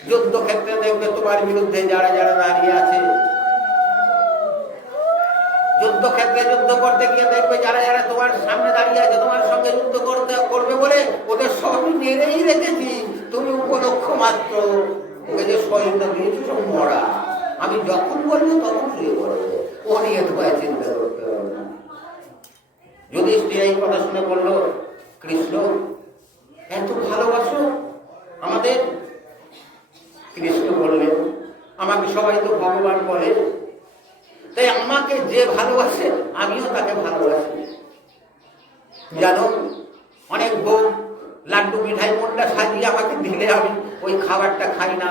যুদ্ধক্ষেত্রে দেখবে তোমার বিরুদ্ধে যারা যারা দাঁড়িয়ে আছে, যুদ্ধক্ষেত্রে যুদ্ধ করতে গিয়ে দেখবে যারা যারা তোমার সামনে দাঁড়িয়ে আছে, তোমার সঙ্গে যুদ্ধ করবে বলে ওদের সবই মেরেই রেখেছি। তুমি উপলক্ষ মাত্র, ওকে যে সৈন্য দিয়েছি সব মরা। আমি যখন বলবো তখন শুয়ে পড়বে, ও নিয়ে তোমায় চিন্তা করতে হবে না। যুধিষ্ঠির এই কথা শুনে বললো, কৃষ্ণ এত ভালোবাসো আমাদের? কৃষ্ণ বললেন, আমাকে সবাই তো ভগবান বলে, তাই আমাকে যে ভালোবাসে আমিও তাকে ভালোবাসি। জানো, অনেক ভোগ লাড্ডু মিঠাই মোল্লা সাজিয়ে আমাকে দিলে আমি ওই খাবারটা খাই না।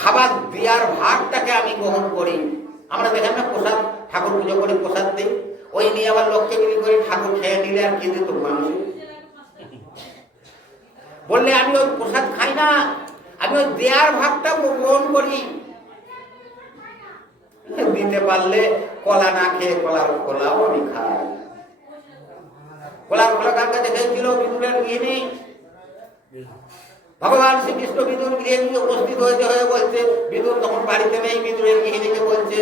খাবার দেওয়ার ভাগটাকে আমি গ্রহণ করি। আমরা দেখেন না প্রসাদ, ঠাকুর পুজো করে প্রসাদ দিই, ওই নিয়ে আবার লোককে বিলি করে ঠাকুর খেয়ে নিলে আর কি দিত মানুষ? বললে আমি ওই প্রসাদ খাই না, আমি ওই দেওয়ার ভাগটা গ্রহণ করি। দিতে পারলে কলা না খেয়ে কলার খোলাও আমি খাই। কলার খোলা কার কাছে খেয়েছিল? বিদুরের গৃহিণী। ভগবান শ্রীকৃষ্ণ বিদুর গৃহে গিয়ে উপস্থিত হয়ে বলছে, বিদুর তখন বাড়িতে নেই, বিদুরের গৃহিণীকে বলছে,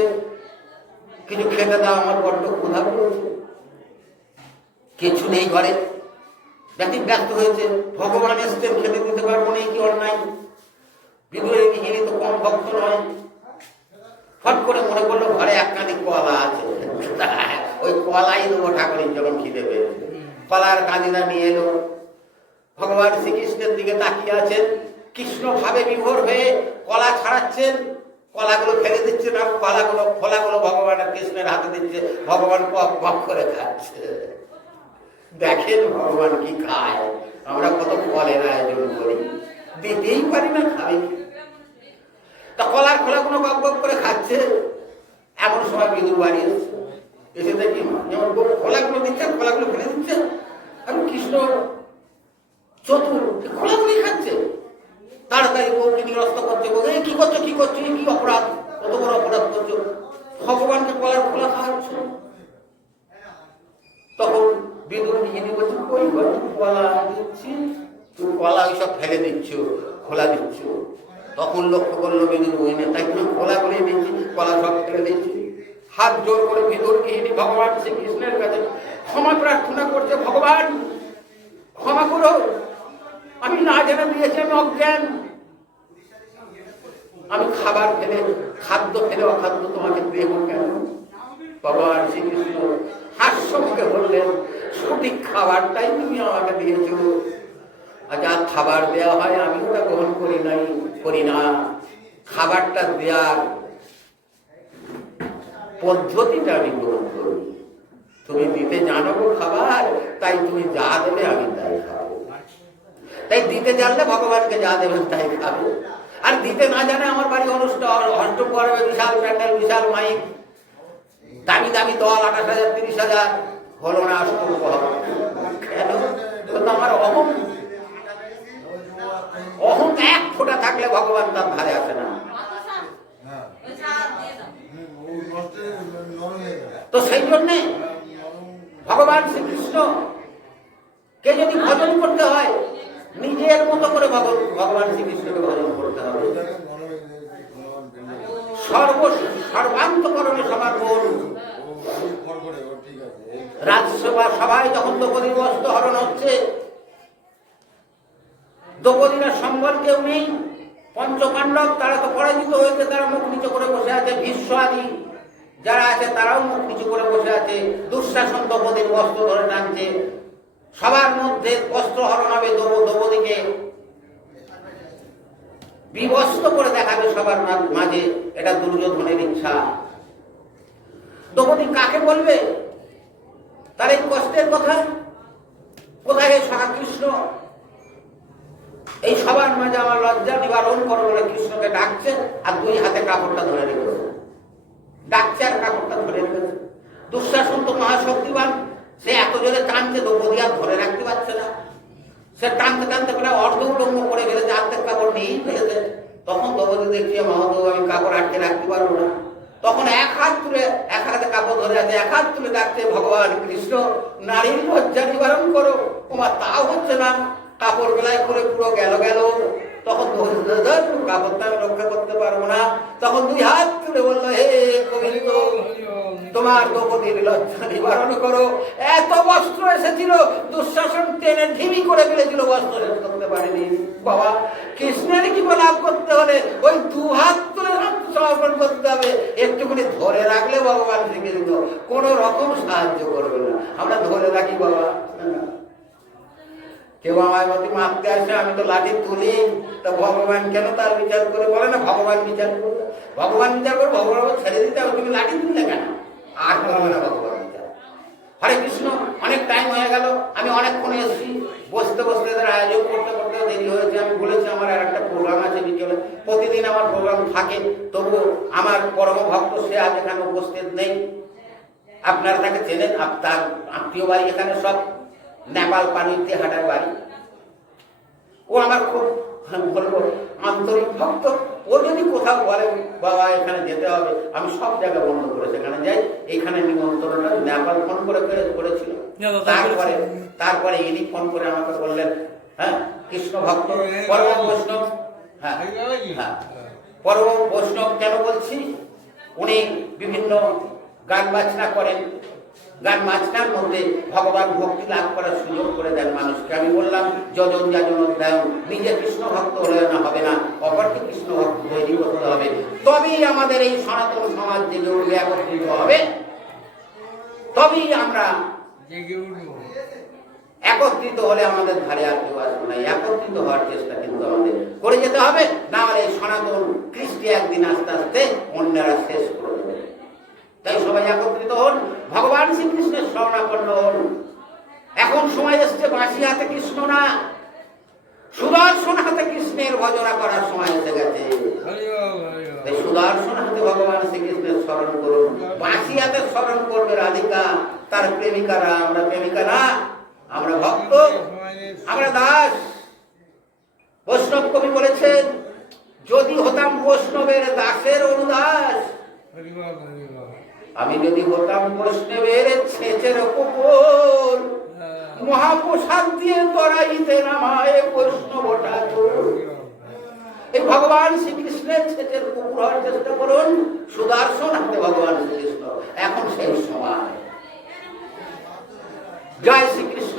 কিছু খেতে দাও, আমার বড্ড ক্ষুধা পেয়েছে। কিছু নেই ঘরে, ব্যস্ত হয়েছে। ভগবান এসছেন, খেতে দিতে পারবো না, কি অন্যায়? বিদুরের গৃহিণী তো কম ভক্ত নয়। ফট করে মনে করলো ঘরে একখানি কলা আছে, ওই কলাই দেবো ঠাকুরের যখন খিদে পেয়েছে। কলার কাঁদিনা নিয়ে এলো। ভগবান শ্রীকৃষ্ণের দিকে তাকিয়ে আছেন, কৃষ্ণ ভাবে বিভোর হয়ে কলা ছাড়াচ্ছেন, কলাগুলো ফেলে দিচ্ছে না, খোলাগুলো ভগবান আর কৃষ্ণের হাতে দিচ্ছে। ভগবান পক পক করে খাচ্ছে। দেখেন ভগবান কি খায়, আমরা কত ফলের আয়োজন করি, দিতেই পারি না, খাই। তা কলার খোলাগুলো বক বক করে খাচ্ছে। এমন সময় বিদুর বাড়ি এসে দেখি যেমন খোলাগুলো দিচ্ছে, খোলাগুলো ফেলে দিচ্ছে, আর কৃষ্ণ চতুর খোলাগুলি খাচ্ছে। তাড়াতাড়ি বউকে নিরস্ত করছে, বলে কি করছো, কি করছো, কি অপরাধ, কত বড় অপরাধ করছো, ভগবানকে কলার খোলা খাওয়াচ্ছ। তখন বিদুর গৃহিণী বলছে, কই কলা দিচ্ছি, তুমি কলা ওইসব ফেলে দিচ্ছ, খোলা দিচ্ছ। তখন লক্ষ্য করলো বিদুর গৃহিণী, তাই তুমি খোলা করে দিচ্ছি, কলা সব ফেলে দিচ্ছি। হাত জোর করে বিদুর গৃহিণী ভগবান শ্রীকৃষ্ণের কাছে ক্ষমা প্রার্থনা করছে, ভগবান ক্ষমা করো, আমি না জেনে দিয়েছি, আমি অজ্ঞান, আমি খাবার ফেলে, খাদ্য ফেলে অখাদ্য তোমাকে দেব কেন? ভগবান শ্রীকৃষ্ণ হাস্য মুখে বললেন, সঠিক খাবারটাই তুমি আমাকে দিয়েছ। আর যা খাবার দেওয়া হয় আমি ওটা গ্রহণ করি না। খাবারটা দেওয়ার পদ্ধতিটা আমি গ্রহণ করি। তুমি দিতে জানো খাবার, তাই তুমি যা দেবে আমি তাই খাবো। তাই দিতে জানলে ভগবানকে যা দেবেন তাই খাবো। আর দিতে না জানে আমার বাড়ি অনুষ্ঠান অষ্টম করবে, বিশাল প্যান্ডেল, বিশাল মাইক, দামি দামি দল, 28,000 30,000, হলো না অষ্টম করবে কেন? আমার অহং থাকলে ভগবান তার ধারে আসে না। তো সেই জন্যে ভগবান শ্রীকৃষ্ণ কে যদি ভজন করতে হয় নিজের মতো করে ভগবান শ্রীকৃষ্ণকে ভজন করতে হবে। সর্বান্তকরণে সবার মন। রাজসভা সবাই যখন দ্রৌপদীর বস্ত্র হরণ হচ্ছে, দ্রৌপদীর সম্বল কেউ নেই, পঞ্চপাণ্ডব তারা তো পরাজিত হয়েছে, তারা মুখ নিচু করে বসে আছে, ভীষ্ম আদি যারা আছে তারাও মুখ নিচু করে বসে আছে, দুঃশাসন দ্রৌপদীর বস্ত্র ধরে টানছে, সবার মধ্যে বস্ত্র হরণ হবে, দ্রৌপদীকে বিবস্ত্র করে দেখাবে সবার মাঝে, এটা দুর্যোধনের ইচ্ছা। দ্রৌপদী কাকে বলবে তার এই কষ্টের কথা? কোথায় সখা কৃষ্ণ? এই সবার মাঝে আমার লজ্জা নিবারণ করো বলে কৃষ্ণকে ডাকছে, আর দুই হাতে কাপড়টা ধরে রেখেছে, ডাকছে আর কাপড়টা ধরে রেখেছে। দুঃশাসন তো মহাশক্তিবান, সে এত জোরে টানছে দ্রৌপদী আর ধরে রাখতে পারছে না, সে টানতে টানতে প্রায় অর্ধ উলঙ্গ করে ফেলেছে, হাতের কাপড় নিয়েই ফেলেছে। তখন দ্রৌপদী দেখছি মহাদেব আমি কাপড় আটকে রাখতে পারবো না, তখন এক হাত তুলে, এক হাতে কাপড় ধরে আছে, এক হাত তুলে ডাকছে ভগবান কৃষ্ণ নারীর লজ্জা নিবারণ করো। তোমার তাও হচ্ছে না, কাপড় বেলায় করে পুরো গেল। তখন কাপড়টা আমি রক্ষা করতে পারবো না, তখন দুই হাত তুলে বললো হে গোবিন্দ তোমার দ্রৌপদীর লজ্জা নিবারণ করো। এত বস্ত্র এসেছিল, দুঃশাসন টেনে ঢিমি করে ফেলেছিল, বস্ত্র শেষ করতে পারেনি। বাবা কৃষ্ণের কি লাভ করতে হলে ওই দু হাত তুলে সমর্পণ করতে হবে, একটুখানি ধরে রাখলে ভগবান শ্রীকৃষ্ণ কোন রকম সাহায্য করবে না। আমরা ধরে রাখি বাবা, কেউ আমার মধ্যে মারতে আসে আমি তো লাঠি তুলি, তা ভগবান কেন তার বিচার করে বলে না? ভগবান বিচার করবে, ভগবান বিচার করে ভগবান ছেড়ে দিতে হবে, তুমি লাঠি তুললে কেন? আর করবে না ভগবান বিচার। হরে কৃষ্ণ, অনেক টাইম হয়ে গেল, আমি অনেকক্ষণ এসেছি, বসতে বসতে এদের আয়োজন করতে করতে দেরি হয়েছে। আমি বলেছি আমার আর একটা প্রোগ্রাম আছে বিকেলে, প্রতিদিন আমার প্রোগ্রাম থাকে, তবু আমার পরম ভক্ত সে আজ এখানে উপস্থিত নেই। আপনারা তাকে চেনেন, তার আত্মীয় বাড়ি এখানে সব নেপাল পানিতে হাটার বাড়ি। ও আমার খুব বলবো আন্তরিক ভক্ত। ও যদি কোথাও বলে বাবা এখানে যেতে হবে, আমি সব জায়গা বন্ধ করে সেখানে যাই। এইখানে নিমন্ত্রণটা নেপাল ফোন করে করেছিল, তারপরে ইনি ফোন করে আমাকে বললেন হ্যাঁ কৃষ্ণ ভক্ত পরম বৈষ্ণব। হ্যাঁ হ্যাঁ পরম বৈষ্ণব কেন বলছি, উনি বিভিন্ন গান বাজনা করেন, গান বাজনার মধ্যে ভগবান ভক্তি লাভ করার সুযোগ করে দেন মানুষকে। আমি বললাম যজন যাজন অধ্যায়, নিজে কৃষ্ণ ভক্ত হলে না হবে না, অপরকে কৃষ্ণ ভক্ত তৈরি করতে হবে, তবেই আমাদের এই সনাতন সমাজ জেগে উঠবে, একত্রিত হবে, তবেই আমরা জেগে উঠব। একত্রিত হলে আমাদের ধারে আর কেউ আসবে না। একত্রিত হওয়ার চেষ্টা কিন্তু আমাদের করে যেতে হবে, না হলে সনাতন কৃষ্টি একদিন আস্তে আস্তে অন্যরা শেষ করে দেবে। তাই সবাই একত্রিত হন, ভগবান শ্রীকৃষ্ণের শরণাপন্ন হন। এখন সময় এসছে বাঁশি হাতে কৃষ্ণ না, সুদর্শন হাতে কৃষ্ণের ভজনা করার সময় এসে গেছে। সুদর্শন হাতে ভগবান শ্রীকৃষ্ণের স্মরণ করুন, বাঁশি হাতে স্মরণ করবে রাধিকা তার প্রেমিকারা। আমরা প্রেমিকা না, আমরা ভক্ত, আমরা দাস। বৈষ্ণব কবি বলেছেন যদি হতাম বৈষ্ণবের দাসের অনুদাস, আমি যদি হতাম বৈষ্ণবের ছেচের কুকুর, মহাপ্রসাদ দিয়ে তরাইতে নামায় বৈষ্ণব ঠাকুর। এই ভগবান শ্রীকৃষ্ণের ছেচের কুকুর হওয়ার চেষ্টা করুন, সুদর্শন হাতে ভগবান শ্রীকৃষ্ণ। এখন সেই সময়। জয় শ্রীকৃষ্ণ।